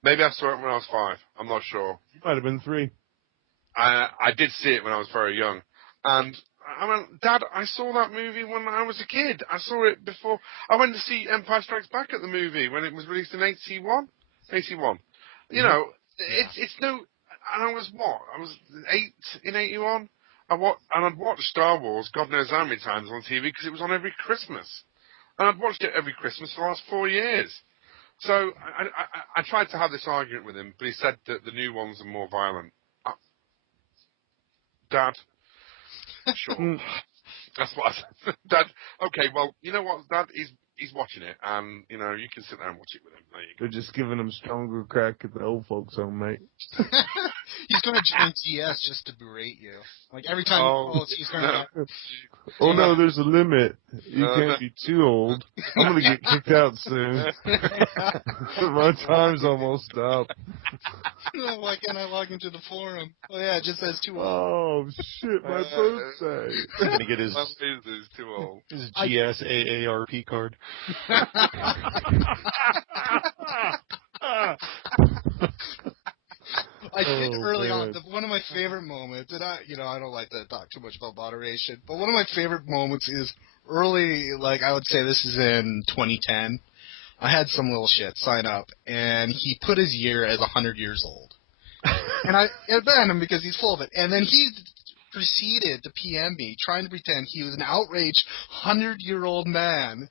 Maybe I saw it when I was 5. I'm not sure. You might have been 3. I did see it when I was very young. And I went, Dad, I saw that movie when I was a kid. I saw it before. I went to see Empire Strikes Back at the movie when it was released in 81. 81. You know, it's no... And I was what? I was 8 in 81? And I'd watched Star Wars God knows how many times on TV because it was on every Christmas. And I'd watched it every Christmas for the last 4 years. So I tried to have this argument with him, but he said that the new ones are more violent. Dad? Sure. That's what I said. Dad, okay, well, you know what, Dad? He's watching it, and, you know, you can sit there and watch it with him. There you go. They're just giving him stronger crack at the old folks home, mate. He's going to join GS just to berate you. Like, every time he calls, he's going to... Oh, no, there's a limit. You can't be too old. I'm going to get kicked out soon. My time's almost up. Why can't I log into the forum? Oh, yeah, it just says too old. Oh, shit, my birthday. He's going to get his too old. His GS AARP card. I think early on, one of my favorite moments, and I don't like to talk too much about moderation, but one of my favorite moments is early, like I would say this is in 2010. I had some little shit sign up, and he put his year as 100 years old. And I banned him because he's full of it. And then he proceeded to PM me, trying to pretend he was an outraged 100-year-old man.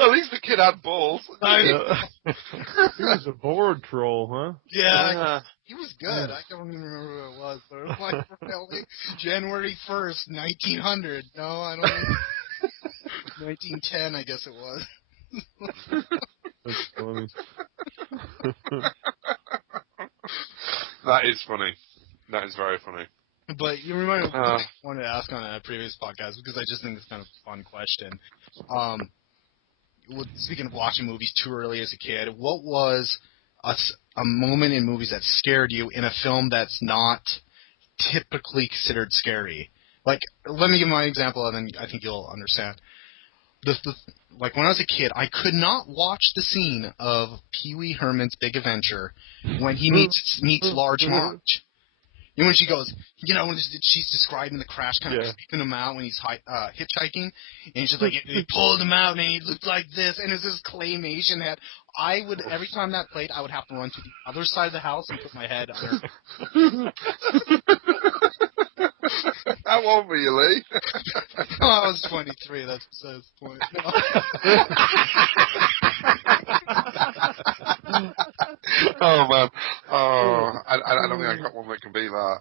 At least the kid had balls. He was a board troll, huh? Yeah, he was good. I don't even remember who it was, but it was like really January 1st, 1900. No, I don't know. 1910, I guess it was. That's funny. That is funny. That is very funny. But you remember what I wanted to ask on a previous podcast, because I just think it's kind of a fun question. Speaking of watching movies too early as a kid, what was a moment in movies that scared you in a film that's not typically considered scary? Like, let me give my example, and then I think you'll understand. Like, when I was a kid, I could not watch the scene of Pee Wee Herman's Big Adventure when he meets Large Marge. And when she goes, when she's describing the crash, kind of creeping him out when he's hitchhiking, and she's like, he pulled him out, and he looked like this, and it's this claymation head. I would, every time that played, I would have to run to the other side of the house and put my head under. How old were you, Lee? Oh, I was 23, that's besides the point. Oh, man. Oh, I don't think I got one that can beat that.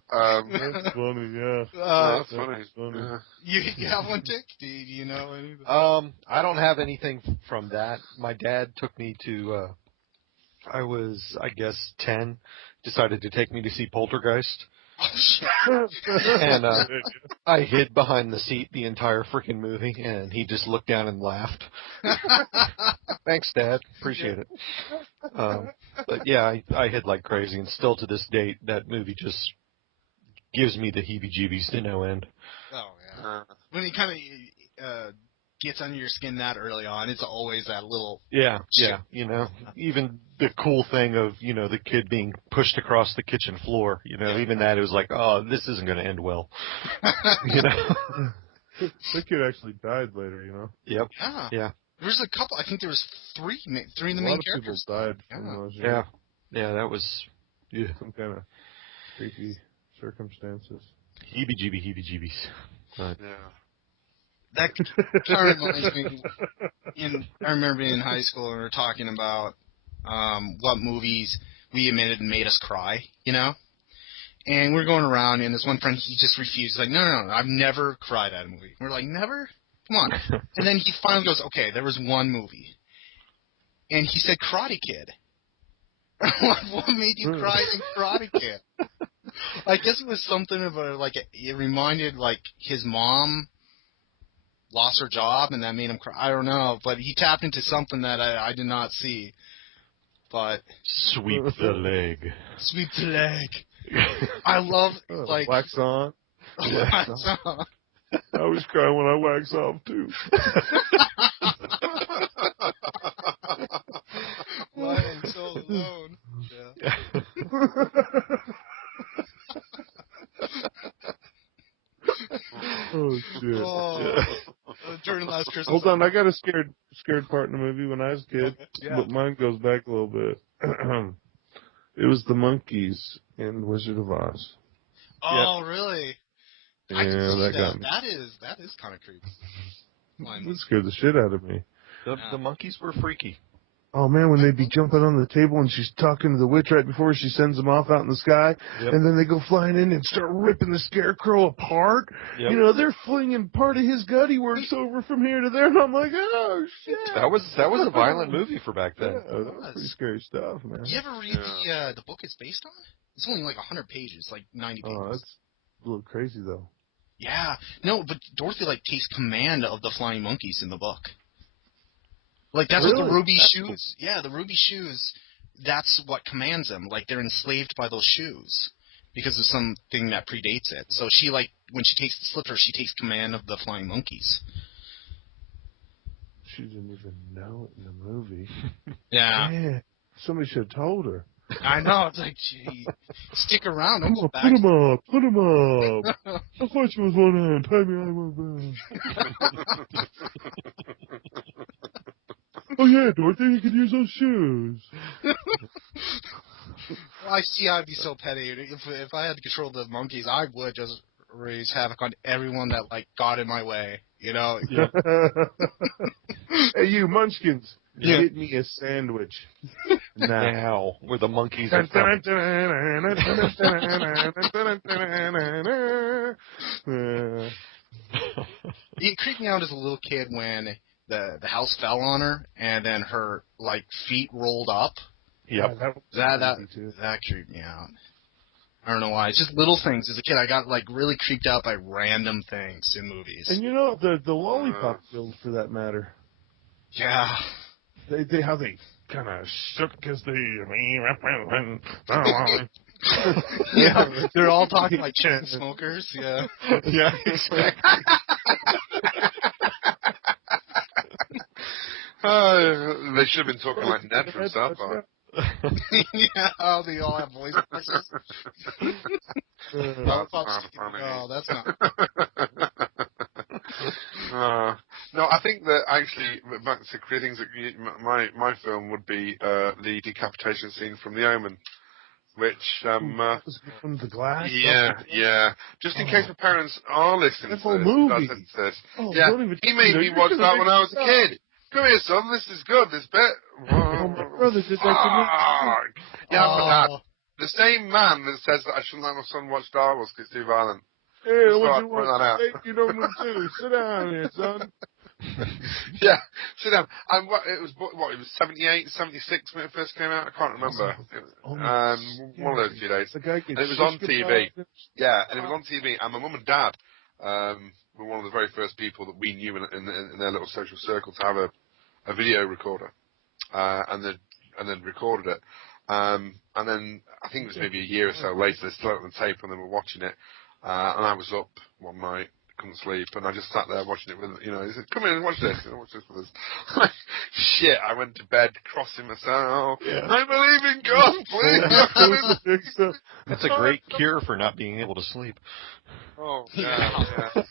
That's funny, yeah. That's funny. Yeah. You have one, Dick? Do you know anything? I don't have anything from that. My dad took me to, I was, I guess, 10, decided to take me to see Poltergeist. Oh, shit. And I hid behind the seat the entire freaking movie, and he just looked down and laughed. Thanks, Dad. Appreciate it. But yeah, I hid like crazy, and still to this date, that movie just gives me the heebie-jeebies to no end. Oh, yeah. When he kind of gets under your skin that early on, it's always that little... Yeah. You know, even the cool thing of, you know, the kid being pushed across the kitchen floor, you know, even that, it was like, oh, this isn't going to end well. You know? That kid actually died later, you know? Yep. Yeah. There's a couple, I think there was three of the main characters. A lot of people died from those. Yeah, that was some kind of creepy circumstances. Heebie-jeebies. But, that kind of reminds me. I remember being in high school and we were talking about what movies we admitted made us cry, you know. And we're going around, and this one friend, he just refused. He's like, no, I've never cried at a movie. We're like, never? Come on. And then he finally goes, okay, there was one movie, and he said Karate Kid. What made you cry in Karate Kid? I guess it was something about like it reminded like his mom lost her job and that made him cry. I don't know, but he tapped into something that I did not see. But sweep the leg. Sweep the leg. I love like wax on. Wax on. I always cry when I wax off too. Why I'm so alone. Yeah. Oh shit! During last Christmas. Hold on, I got a scared part in the movie when I was a kid, but mine goes back a little bit. It was the monkeys in Wizard of Oz. Oh, really? Yeah, I can see that got me. That is kind of creepy. That scared the shit out of me. The monkeys were freaky. Oh man, when they'd be jumping on the table and she's talking to the witch right before she sends them off out in the sky, and then they go flying in and start ripping the scarecrow apart. Yep. You know, they're flinging part of his gutty works over from here to there, and I'm like, oh shit. That was a violent movie for back then. Yeah, that was pretty scary stuff, man. You ever read the book it's based on? It's only like 100 pages, like 90 pages. Oh, that's a little crazy though. Yeah, no, but Dorothy like takes command of the flying monkeys in the book. Like, that's what the ruby shoes... Yeah, the ruby shoes, that's what commands them. Like, they're enslaved by those shoes because of something that predates it. So she, like, when she takes the slipper, she takes command of the flying monkeys. She didn't even know it in the movie. Yeah. Man, somebody should have told her. I know. It's like, gee, stick around. Don't go back. Put him up. Put him up. I'll fight you with one hand. Tie me on one back. Oh, yeah, Dorothy, you could use those shoes. Well, I see I'd be so petty. If I had to control the monkeys, I would just raise havoc on everyone that, like, got in my way, you know? Yeah. Hey, you munchkins, get me a sandwich. Now, where the monkeys are It creeped me out as a little kid when the house fell on her and then her like feet rolled up. Yep. Yeah, that creeped me out. I don't know why. It's just little things. As a kid, I got like really creeped out by random things in movies. And you know the lollipop film, for that matter. Yeah. They how they kind of shook because they. Yeah, they're all talking like chain smokers. Yeah. Yeah. Exactly. They should have been talking like Ned from South Park. Yeah, they all have voice boxes. That's not funny. No, that's not. No, I think that actually, back to critics, my film would be the decapitation scene from The Omen, which from the glass. Yeah. Just in case my parents are listening that to whole this, movie. He made me watch that when I was a kid. Come here, son. This is good. This bit. Oh, my brother did that to me. Yeah, but Dad, the same man that says that I shouldn't let my son watch Star Wars because it's too violent. Hey, what you want? You don't want to. Sit down here, son. Yeah, sit down. And it was 78, 76 when it first came out. I can't remember. One of those few days. And it was on TV. Yeah, and it was on TV. And my mum and dad were one of the very first people that we knew in their little social circle to have a video recorder, and then recorded it. And then I think it was maybe a year or so later, they still had it on tape and they were watching it. And I was up one night couldn't sleep, and I just sat there watching it with, he said, come in and watch this, watch this with us. Shit, I went to bed crossing myself. Yeah. I believe in God, please. That's a great cure for not being able to sleep. Oh, yeah. I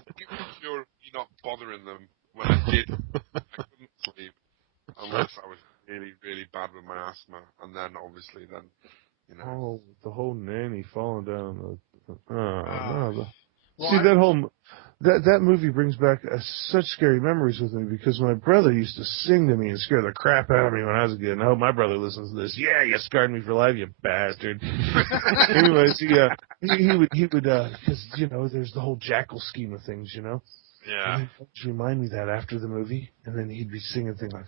think it was a cure of me not bothering them when I did. I couldn't sleep unless I was really, really bad with my asthma, and then obviously Oh, the whole nanny falling down the. Well, See, that movie brings back such scary memories with me because my brother used to sing to me and scare the crap out of me when I was a kid. And I hope my brother listens to this. Yeah, you scarred me for life, you bastard. Anyways, he would because there's the whole jackal scheme of things, Yeah. And he'd just remind me that after the movie, and then he'd be singing things like,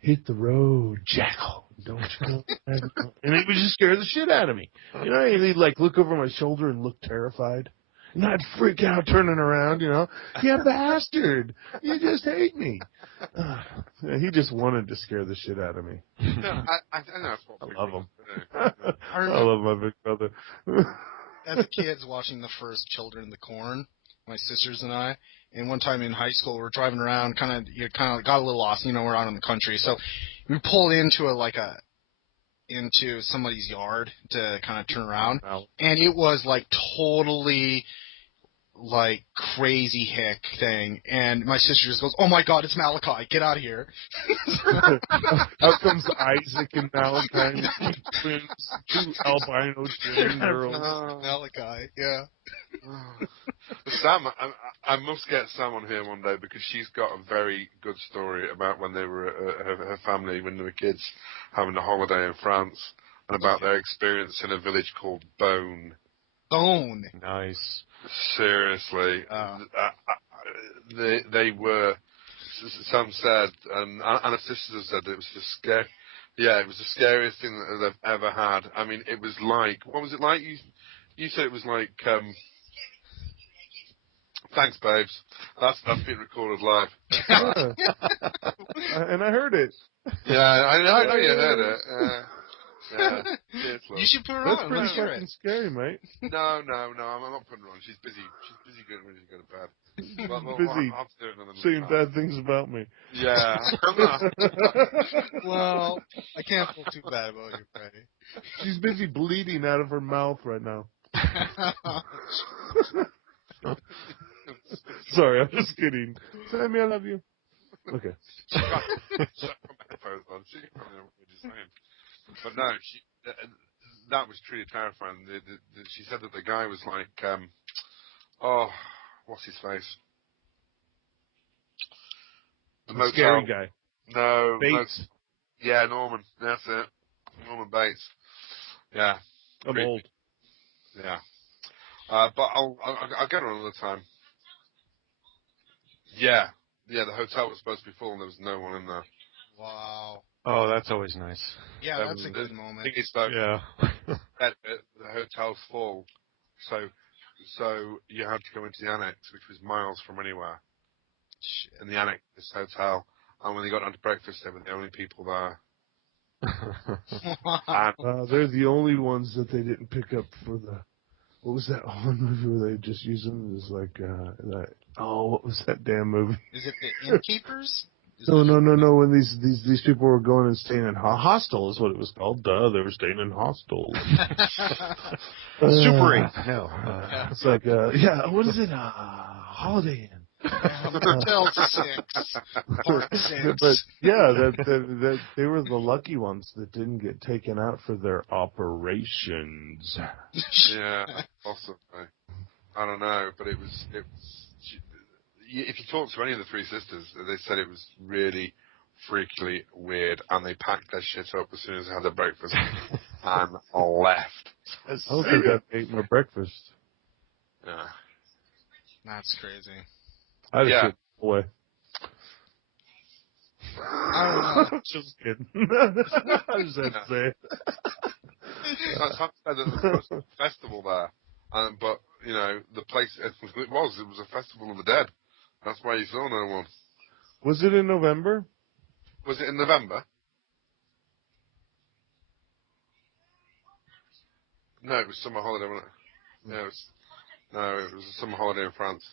"Hit the road, jackal, don't you know?" And it would just scare the shit out of me. And he'd look over my shoulder and look terrified. And I'd freak out turning around, You bastard! You just hate me. He just wanted to scare the shit out of me. No, I know that's what I love him. I I love my big brother. As kids watching the first Children of the Corn, my sisters and I, and one time in high school we were driving around, kind of got a little lost, we're out in the country, so we pulled into into somebody's yard to kind of turn around, and it was totally crazy hick thing, and my sister just goes, "Oh my God, it's Malachi! Get out of here!" Out comes Isaac and Malachi, two albino twin girls. Malachi, yeah. Sam, I must get Sam on here one day because she's got a very good story about when they were her family when they were kids having a holiday in France and about their experience in a village called Bone. Bone. Nice. Seriously, they were. Sam said, and her sisters have said that it was the scare. Yeah, it was the scariest thing that they've ever had. I mean, it was like, what was it like? You said it was like. Thanks, babes. That's being recorded live. And I heard it. Yeah, I know you heard it. Yeah. Cheers, love. You should put her That's on. pretty fucking scary, mate. No, I'm not putting her on. She's busy. She's busy good when she go to bed. Busy I'll have to do it another saying time. bad things about me. Yeah. Well, I can't feel too bad about you, Freddy. She's busy bleeding out of her mouth right now. Sorry, I'm just kidding. Sammy, I love you. Okay. But no, that was truly terrifying. She said that the guy was like, what's his face? The scary guy. No. Bates. Yeah, Norman. That's it. Norman Bates. Yeah. I'm creepy. old. Yeah. But I'll get her another time. Yeah. Yeah, the hotel was supposed to be full and there was no one in there. Wow. Oh, that's always nice. Yeah, that's a good moment. Thing is, though, Yeah. the hotel's full, so you had to go into the annex, which was miles from anywhere. Shit. In the annex, this hotel, and when they got down to breakfast, they were the only people there. And They're the only ones that they didn't pick up for the. What was that one movie where they just used them as what was that damn movie? Is it the Innkeepers? No. When these people were going and staying in hostel is what it was called. Duh, they were staying in hostels. Super 8. No. It's like what is it? Holiday Inn. Hotel 6. Part 6. But yeah, that they were the lucky ones that didn't get taken out for their operations. yeah, possibly. I don't know, but it was. If you talk to any of the three sisters, they said it was really freakily weird, and they packed their shit up as soon as they had their breakfast and left. I don't think I ate my breakfast. Yeah. That's crazy. I just get away. I don't know. Just kidding. I just had to say it. Some said that there was a festival there, but the place it was a festival of the dead. That's why you saw no one. Was it in November? Was it in November? No, it was summer holiday, wasn't it? Yeah, it was. No, it was a summer holiday in France.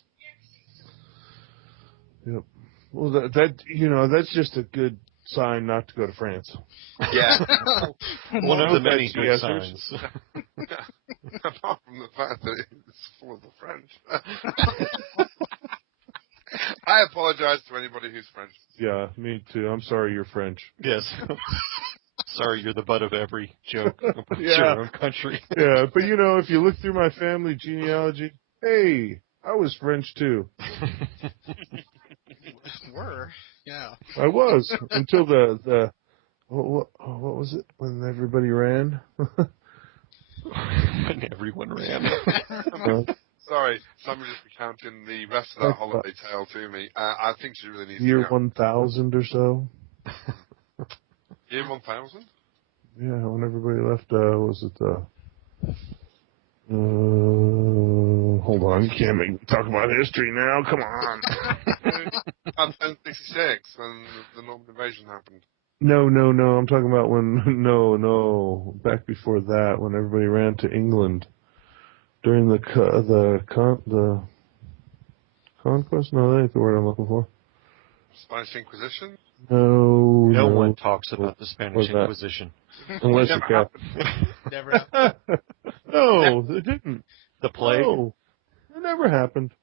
Yep. Well, that's just a good sign not to go to France. Yeah. One of the many good Yes, signs. Apart from the fact that it's full of the French. I apologize to anybody who's French. Yeah, me too. I'm sorry you're French. Yes. Sorry, you're the butt of every joke about Yeah. your own country. Yeah, but if you look through my family genealogy, hey, I was French too. Were, yeah. I was until the what was it when everybody ran? When everyone ran. Sorry, somebody just recounting the rest of that holiday tale to me. I think she really needs Year to go. 1000 or so. Year 1000? Yeah, when everybody left, was it hold on, you can't make me talk about history now. Come on. 1066, when the Norman invasion happened. No. I'm talking about when. No. Back before that, when everybody ran to England during the conquest. No, that ain't the word I'm looking for. Spanish Inquisition? No one talks about the Spanish Inquisition. Unless you're Catholic. Never happened. No, it didn't. The plague? No, it never happened.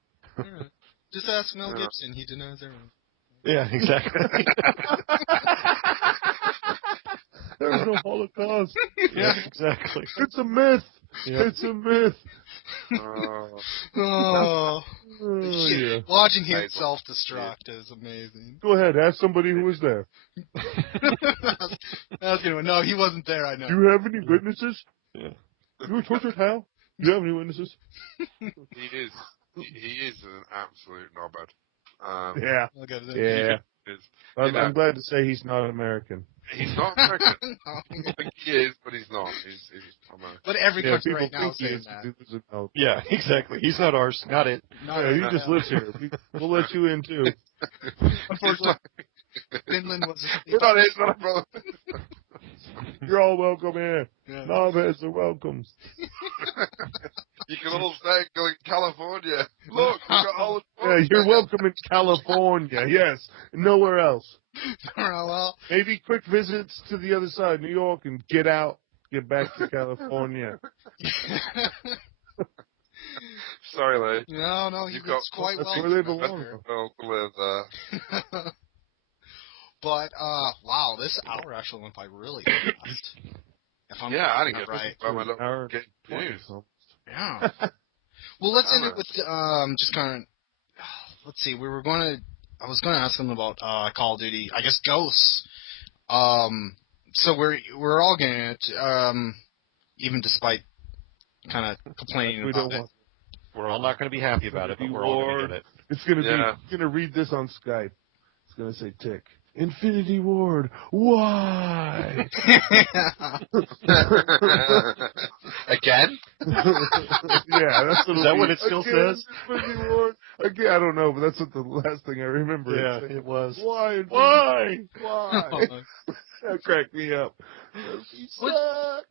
Just ask Mel Gibson. He denies everything. Yeah, exactly. There's no Holocaust. Yeah, exactly. It's a myth. Yeah. It's a myth. Oh, Yeah. watching him self-destruct is amazing. Go ahead, ask somebody who was there. No, he wasn't there. I know. Do you have any witnesses? Yeah. You were tortured how? Do you have any witnesses? He is an absolute knobhead. Yeah. Yeah. I'm glad to say he's not American. He's not American. I think he is, but he's not. He's American. But every country right people now think he saying is. that. Yeah, exactly. He's not ours. Not it. He just lives here. We'll let you in too. Unfortunately, Finland was. We're not his, not a brother. You're all welcome here. Yeah. Knobheads are welcome. You can all stay in California. Look, we got all the. Yeah, you're welcome in California. Yes, nowhere else. Well, Maybe quick visits to the other side, New York, and get back to California. Sorry, Lee. No, he looks quite well. That's where they belong. But wow, this hour actually went by really fast. I didn't get right. By my hour get news. Yeah. Well, let's end it with just kind of. Let's see. I was going to ask them about Call of Duty. I guess Ghosts. So we're all getting it, even despite kind of complaining about it. We're all not going to be happy about it, but we're all going to get it. It's going to be. You're going to read this on Skype. It's going to say tick. Infinity Ward. Why? Again? Yeah, that's what. Is that what it still says? Infinity Ward. Again, I don't know, but that's what the last thing I remember. Yeah, it was. Why? That cracked me up. You suck.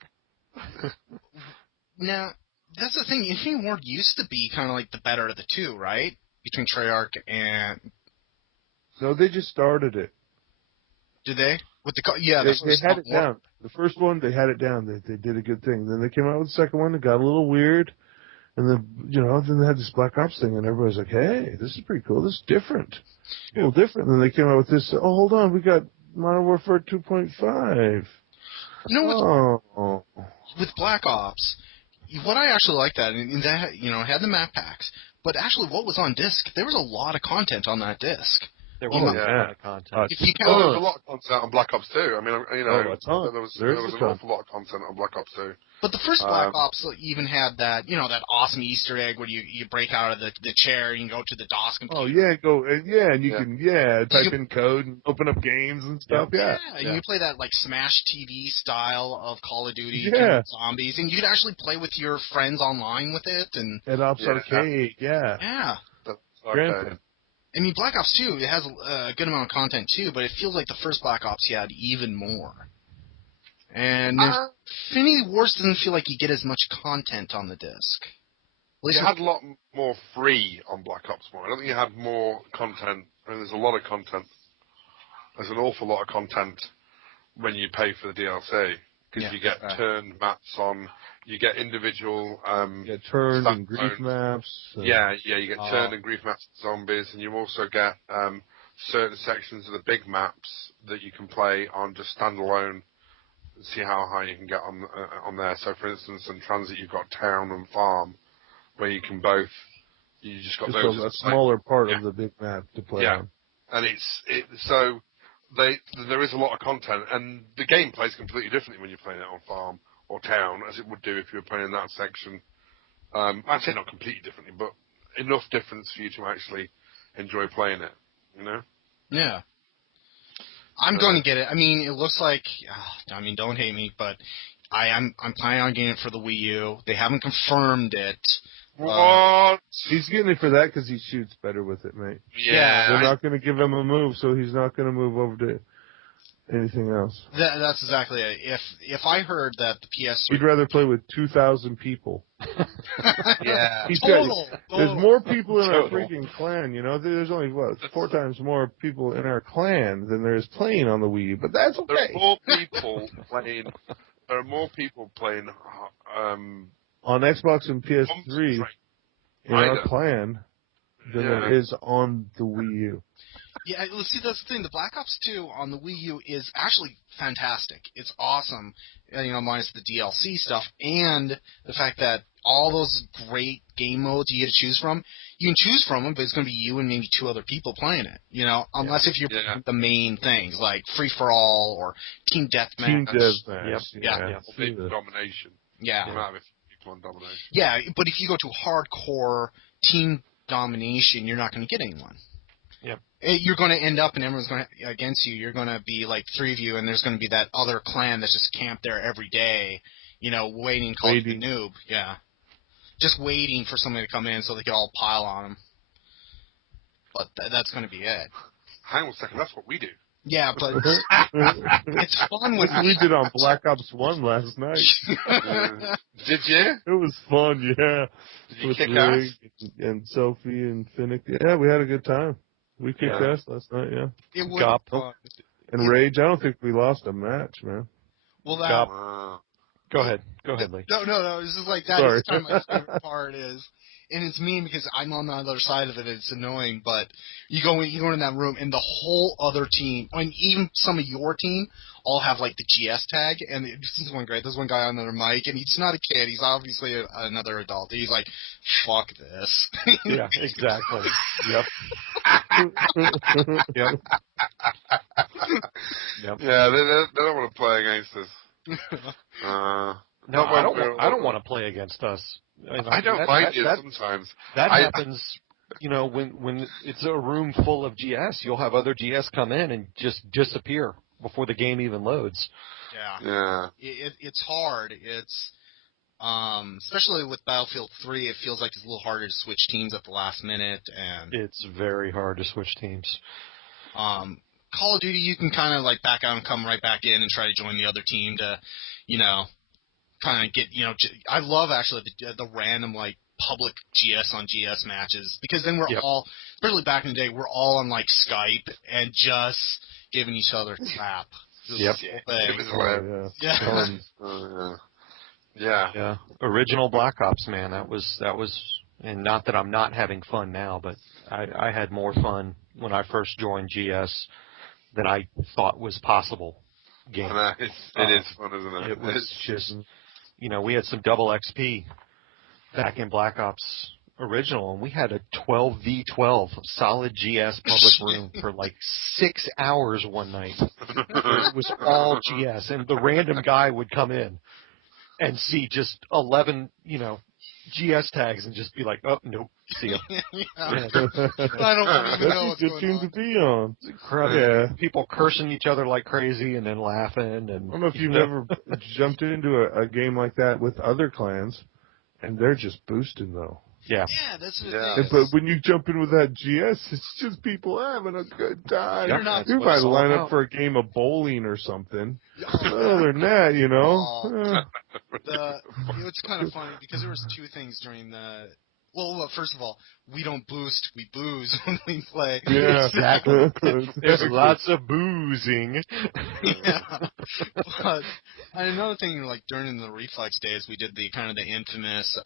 Now, that's the thing. Infinity Ward used to be kind of like the better of the two, right? Between Treyarch and. No, they just started it. Did they? With the they had it down. The first one, they had it down. They did a good thing. Then they came out with the second one. It got a little weird, and then then they had this Black Ops thing, and everybody was like, "Hey, this is pretty cool. This is different, a little different." And then they came out with this. Oh, hold on, we got Modern Warfare 2.5. With Black Ops, what I actually liked that, and that it had the map packs, but actually, what was on disc? There was a lot of content on that disc. There was a lot of content. If you there was a lot of content on Black Ops 2. I mean, there was an awful lot of content on Black Ops 2. But the first Black Ops even had that, that awesome Easter egg where you break out of the chair and you can go to the DOS computer. Oh yeah, and you can type in code and open up games and stuff. Yeah, and you play that like Smash TV style of Call of Duty zombies, and you could actually play with your friends online with it and at Ops Arcade. Yeah. Okay. I mean, Black Ops 2, it has a good amount of content too, but it feels like the first Black Ops you had even more. And Infinity Wars doesn't feel like you get as much content on the disc. You had a lot more free on Black Ops 4. I don't think you had more content. I mean, there's a lot of content. There's an awful lot of content when you pay for the DLC. Because you get turned maps on, you get individual... you get turned and grief maps. You get turned and grief maps to zombies, and you also get certain sections of the big maps that you can play on just standalone, see how high you can get on there. So, for instance, in Transit, you've got town and farm, where you can both... You just got those... a smaller part of the big map to play on. And so... there is a lot of content, and the game plays completely differently when you're playing it on farm or town, as it would do if you were playing in that section. I'd say not completely differently, but enough difference for you to actually enjoy playing it, you know? Yeah. I'm going to get it. I mean, it looks like, don't hate me, but I'm planning on getting it for the Wii U. They haven't confirmed it. What? He's getting it for that because he shoots better with it, mate. Yeah. They're not going to give him a move, so he's not going to move over to anything else. That's exactly it. If I heard that the PS3... He'd rather play with 2,000 people. Yeah. Total. There's more people in our freaking clan, you know? There's only, 4 times more people in our clan than there is playing on the Wii U, but that's okay. There are more people playing... on Xbox and PS3 in our clan than there is on the Wii U. Yeah, let's see, that's the thing. The Black Ops 2 on the Wii U is actually fantastic. It's awesome, minus the DLC stuff, and the fact that all those great game modes you get to choose from, you can choose from them, but it's going to be you and maybe 2 other people playing it, unless if you're playing the main things, like Free-for-All or Team Deathmatch. Team Deathmatch. Yeah. Domination. Yeah. On domination. Yeah, but if you go to hardcore team domination, you're not going to get anyone. Yep. You're going to end up, and everyone's going to against you. You're going to be like 3 of you, and there's going to be that other clan that's just camped there every day, waiting, called the noob. Yeah, just waiting for somebody to come in so they can all pile on them. But that's going to be it. Hang on a second, that's what we do. Yeah, but it's fun when we did on Black Ops 1 last night. Did you? It was fun, yeah. Did you with kick Rig ass? and Sophie and Finnick. Yeah, we had a good time. We kicked ass last night, yeah. It was fun. And Rage, I don't think we lost a match, man. Well, Go ahead, Lee. No. It's just like that. Sorry. Is kind of my favorite part is, and it's mean because I'm on the other side of it. It's annoying, but you go in that room, and the whole other team, even some of your team, all have like the GS tag. And this is one great. There's one guy on their mic, and he's not a kid. He's obviously another adult. He's like, "Fuck this." Yeah, exactly. Yep. Yep. Yeah, they don't want to play against us. No, I don't want to play against us. I don't mind you sometimes. That happens, when it's a room full of GS. You'll have other GS come in and just disappear before the game even loads. Yeah. It's hard. It's especially with Battlefield 3, it feels like it's a little harder to switch teams at the last minute, and it's very hard to switch teams. Call of Duty, you can kind of like back out and come right back in and try to join the other team to, kind of get, I love actually the random like public GS on GS matches, because then we're all, especially back in the day, we're all on like Skype and just giving each other crap. Yep. Yeah. Original Black Ops, man. That was, and not that I'm not having fun now, but I had more fun when I first joined GS than I thought was possible. Game. It is fun, isn't it? It was just, we had some double XP back in Black Ops Original, and we had a 12v12 solid GS public room for like 6 hours one night. It was all GS, and the random guy would come in and see just 11, GS tags and just be like, oh, nope, see ya. I don't even know what's good going team on. to be on. It's incredible. Yeah. People cursing each other like crazy and then laughing. And I don't know if you've ever jumped into a game like that with other clans, and they're just boosting, though. Yeah. Yeah, that's the thing. But when you jump in with that GS, it's just people having a good time. Yep. You might line up for a game of bowling or something. Other than that, It's kind of funny because there was 2 things during the Well, first of all, we don't boost, we booze when we play. Yeah, Exactly. There's lots of boozing. Yeah. But and another thing, like during the Reflex days, we did the kind of the infamous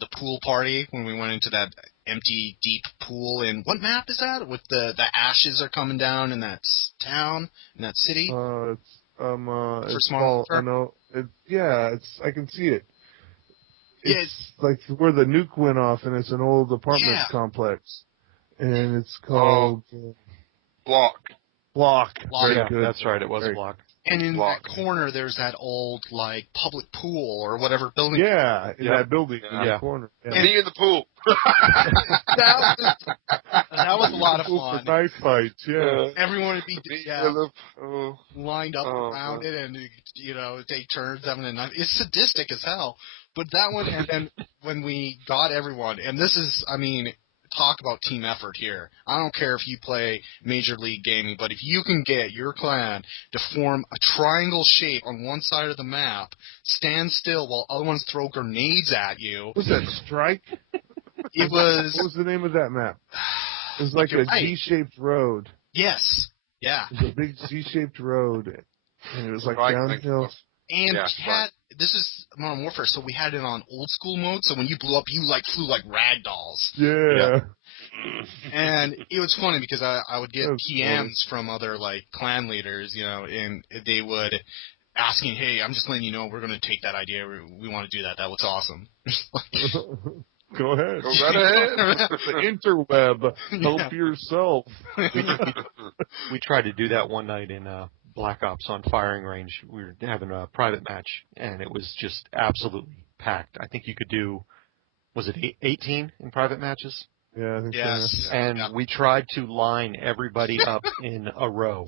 the pool party when we went into that empty deep pool. And what map is that? With the ashes are coming down in that town, in that city. It's Modern called. I Warfare? know. It's. I can see it. Yeah, It's like where the nuke went off, and it's an old apartment complex, and it's called Block. Block. Block. Very Yeah, good. that's right. It was Very- Block. And in Block. that corner, there's that old like public pool or whatever building. Yeah, in Yeah. that building in Yeah. the corner. Yeah. Me in the pool. That was a lot of Cool fun. for knife fights. Yeah. Everyone would be Me in the pool. lined up around it and, take turns having a knife. It's sadistic as hell. But that one, and then when we got everyone, and this is, talk about team effort here. I don't care if you play Major League Gaming, but if you can get your clan to form a triangle shape on one side of the map, stand still while other ones throw grenades at you. Was that Strike? It What was... was the name of that map? It was like a Right. Z-shaped road. Yes. Yeah. It was a big Z-shaped road, and it was like Right, thank you. downhill. And Yeah, we had, this is Modern Warfare, so we had it on old school mode, so when you blew up, you flew like rag dolls. Yeah. And it was funny because I would get That was PMs from other like clan leaders, and they would asking, hey, I'm just letting you know we're going to take that idea. We want to do that. That looks awesome. Go ahead. Go right ahead. The interweb. Help yourself. We tried to do that one night in Black Ops on firing range. We were having a private match, and it was just absolutely packed. I think you could do, was it 18 in private matches? Yeah, I think Yes. so. And Yeah. we tried to line everybody up in a row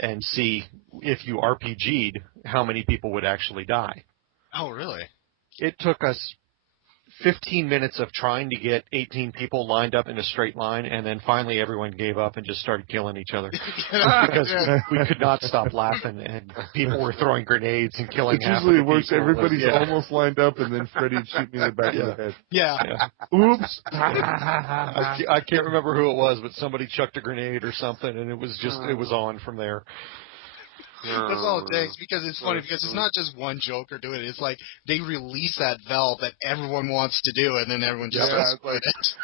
and see if you RPG'd, how many people would actually die. Oh, really? It took us 15 minutes of trying to get 18 people lined up in a straight line, and then finally everyone gave up and just started killing each other because we could not stop laughing, and people were throwing grenades and killing It half usually of the works. people. Everybody's Yeah. almost lined up, and then Freddy'd shoot me in the back of the head. Yeah. Yeah. Oops. I can't remember who it was, but somebody chucked a grenade or something, and it was on from there. That's all it takes, because it's funny, because it's not just one Joker doing it. It's like they release that valve that everyone wants to do, and then everyone just Yeah, starts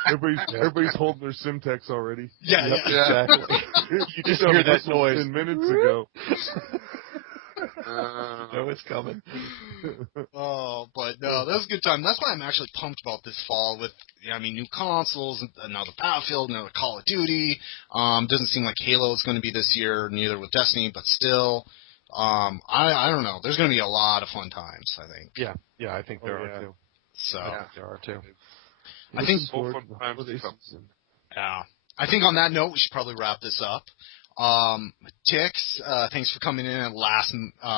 doing it. Everybody's holding their Simtex already. Yeah, Yep, yeah. exactly. You just hear that whistled noise. 10 minutes ago. No, it's coming. Oh, but no, that was a good time. That's why I'm actually pumped about this fall with, new consoles, another Battlefield, another Call of Duty. Doesn't seem like Halo is going to be this year, neither with Destiny, but still. I don't know. There's going to be a lot of fun times, I think. Yeah, I think there are too. So, There are too. I think, Full fun times to come. yeah. I think on that note, we should probably wrap this up. Tix, thanks for coming in at the last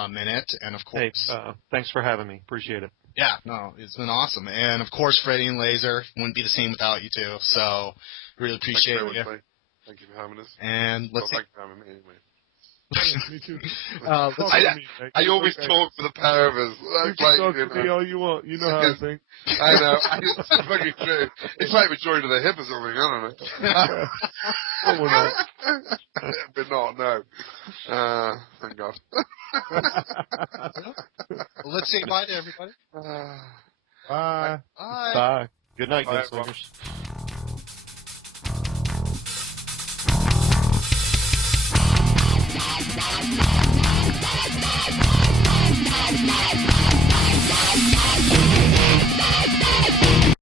minute, and of Hey, course, thanks for having me. Appreciate it. yeah, no, it's been awesome, and of course, Freddy and Lazer wouldn't be the same without you two. So, really appreciate Thank you it. very much, mate. Thank you for having us. And let's see. Thank you for having me anyway. Me too. I always talk for the pair of us. You That's can like, talk to me all you want. You know how I think. I know. It's fucking true. It's like we're joined to the hip or something. I don't know. Oh, we're not. But not, no. Thank God. Well, let's say bye to everybody. Bye. Bye. Bye. Good night, Bye, Gunslingers. Bye.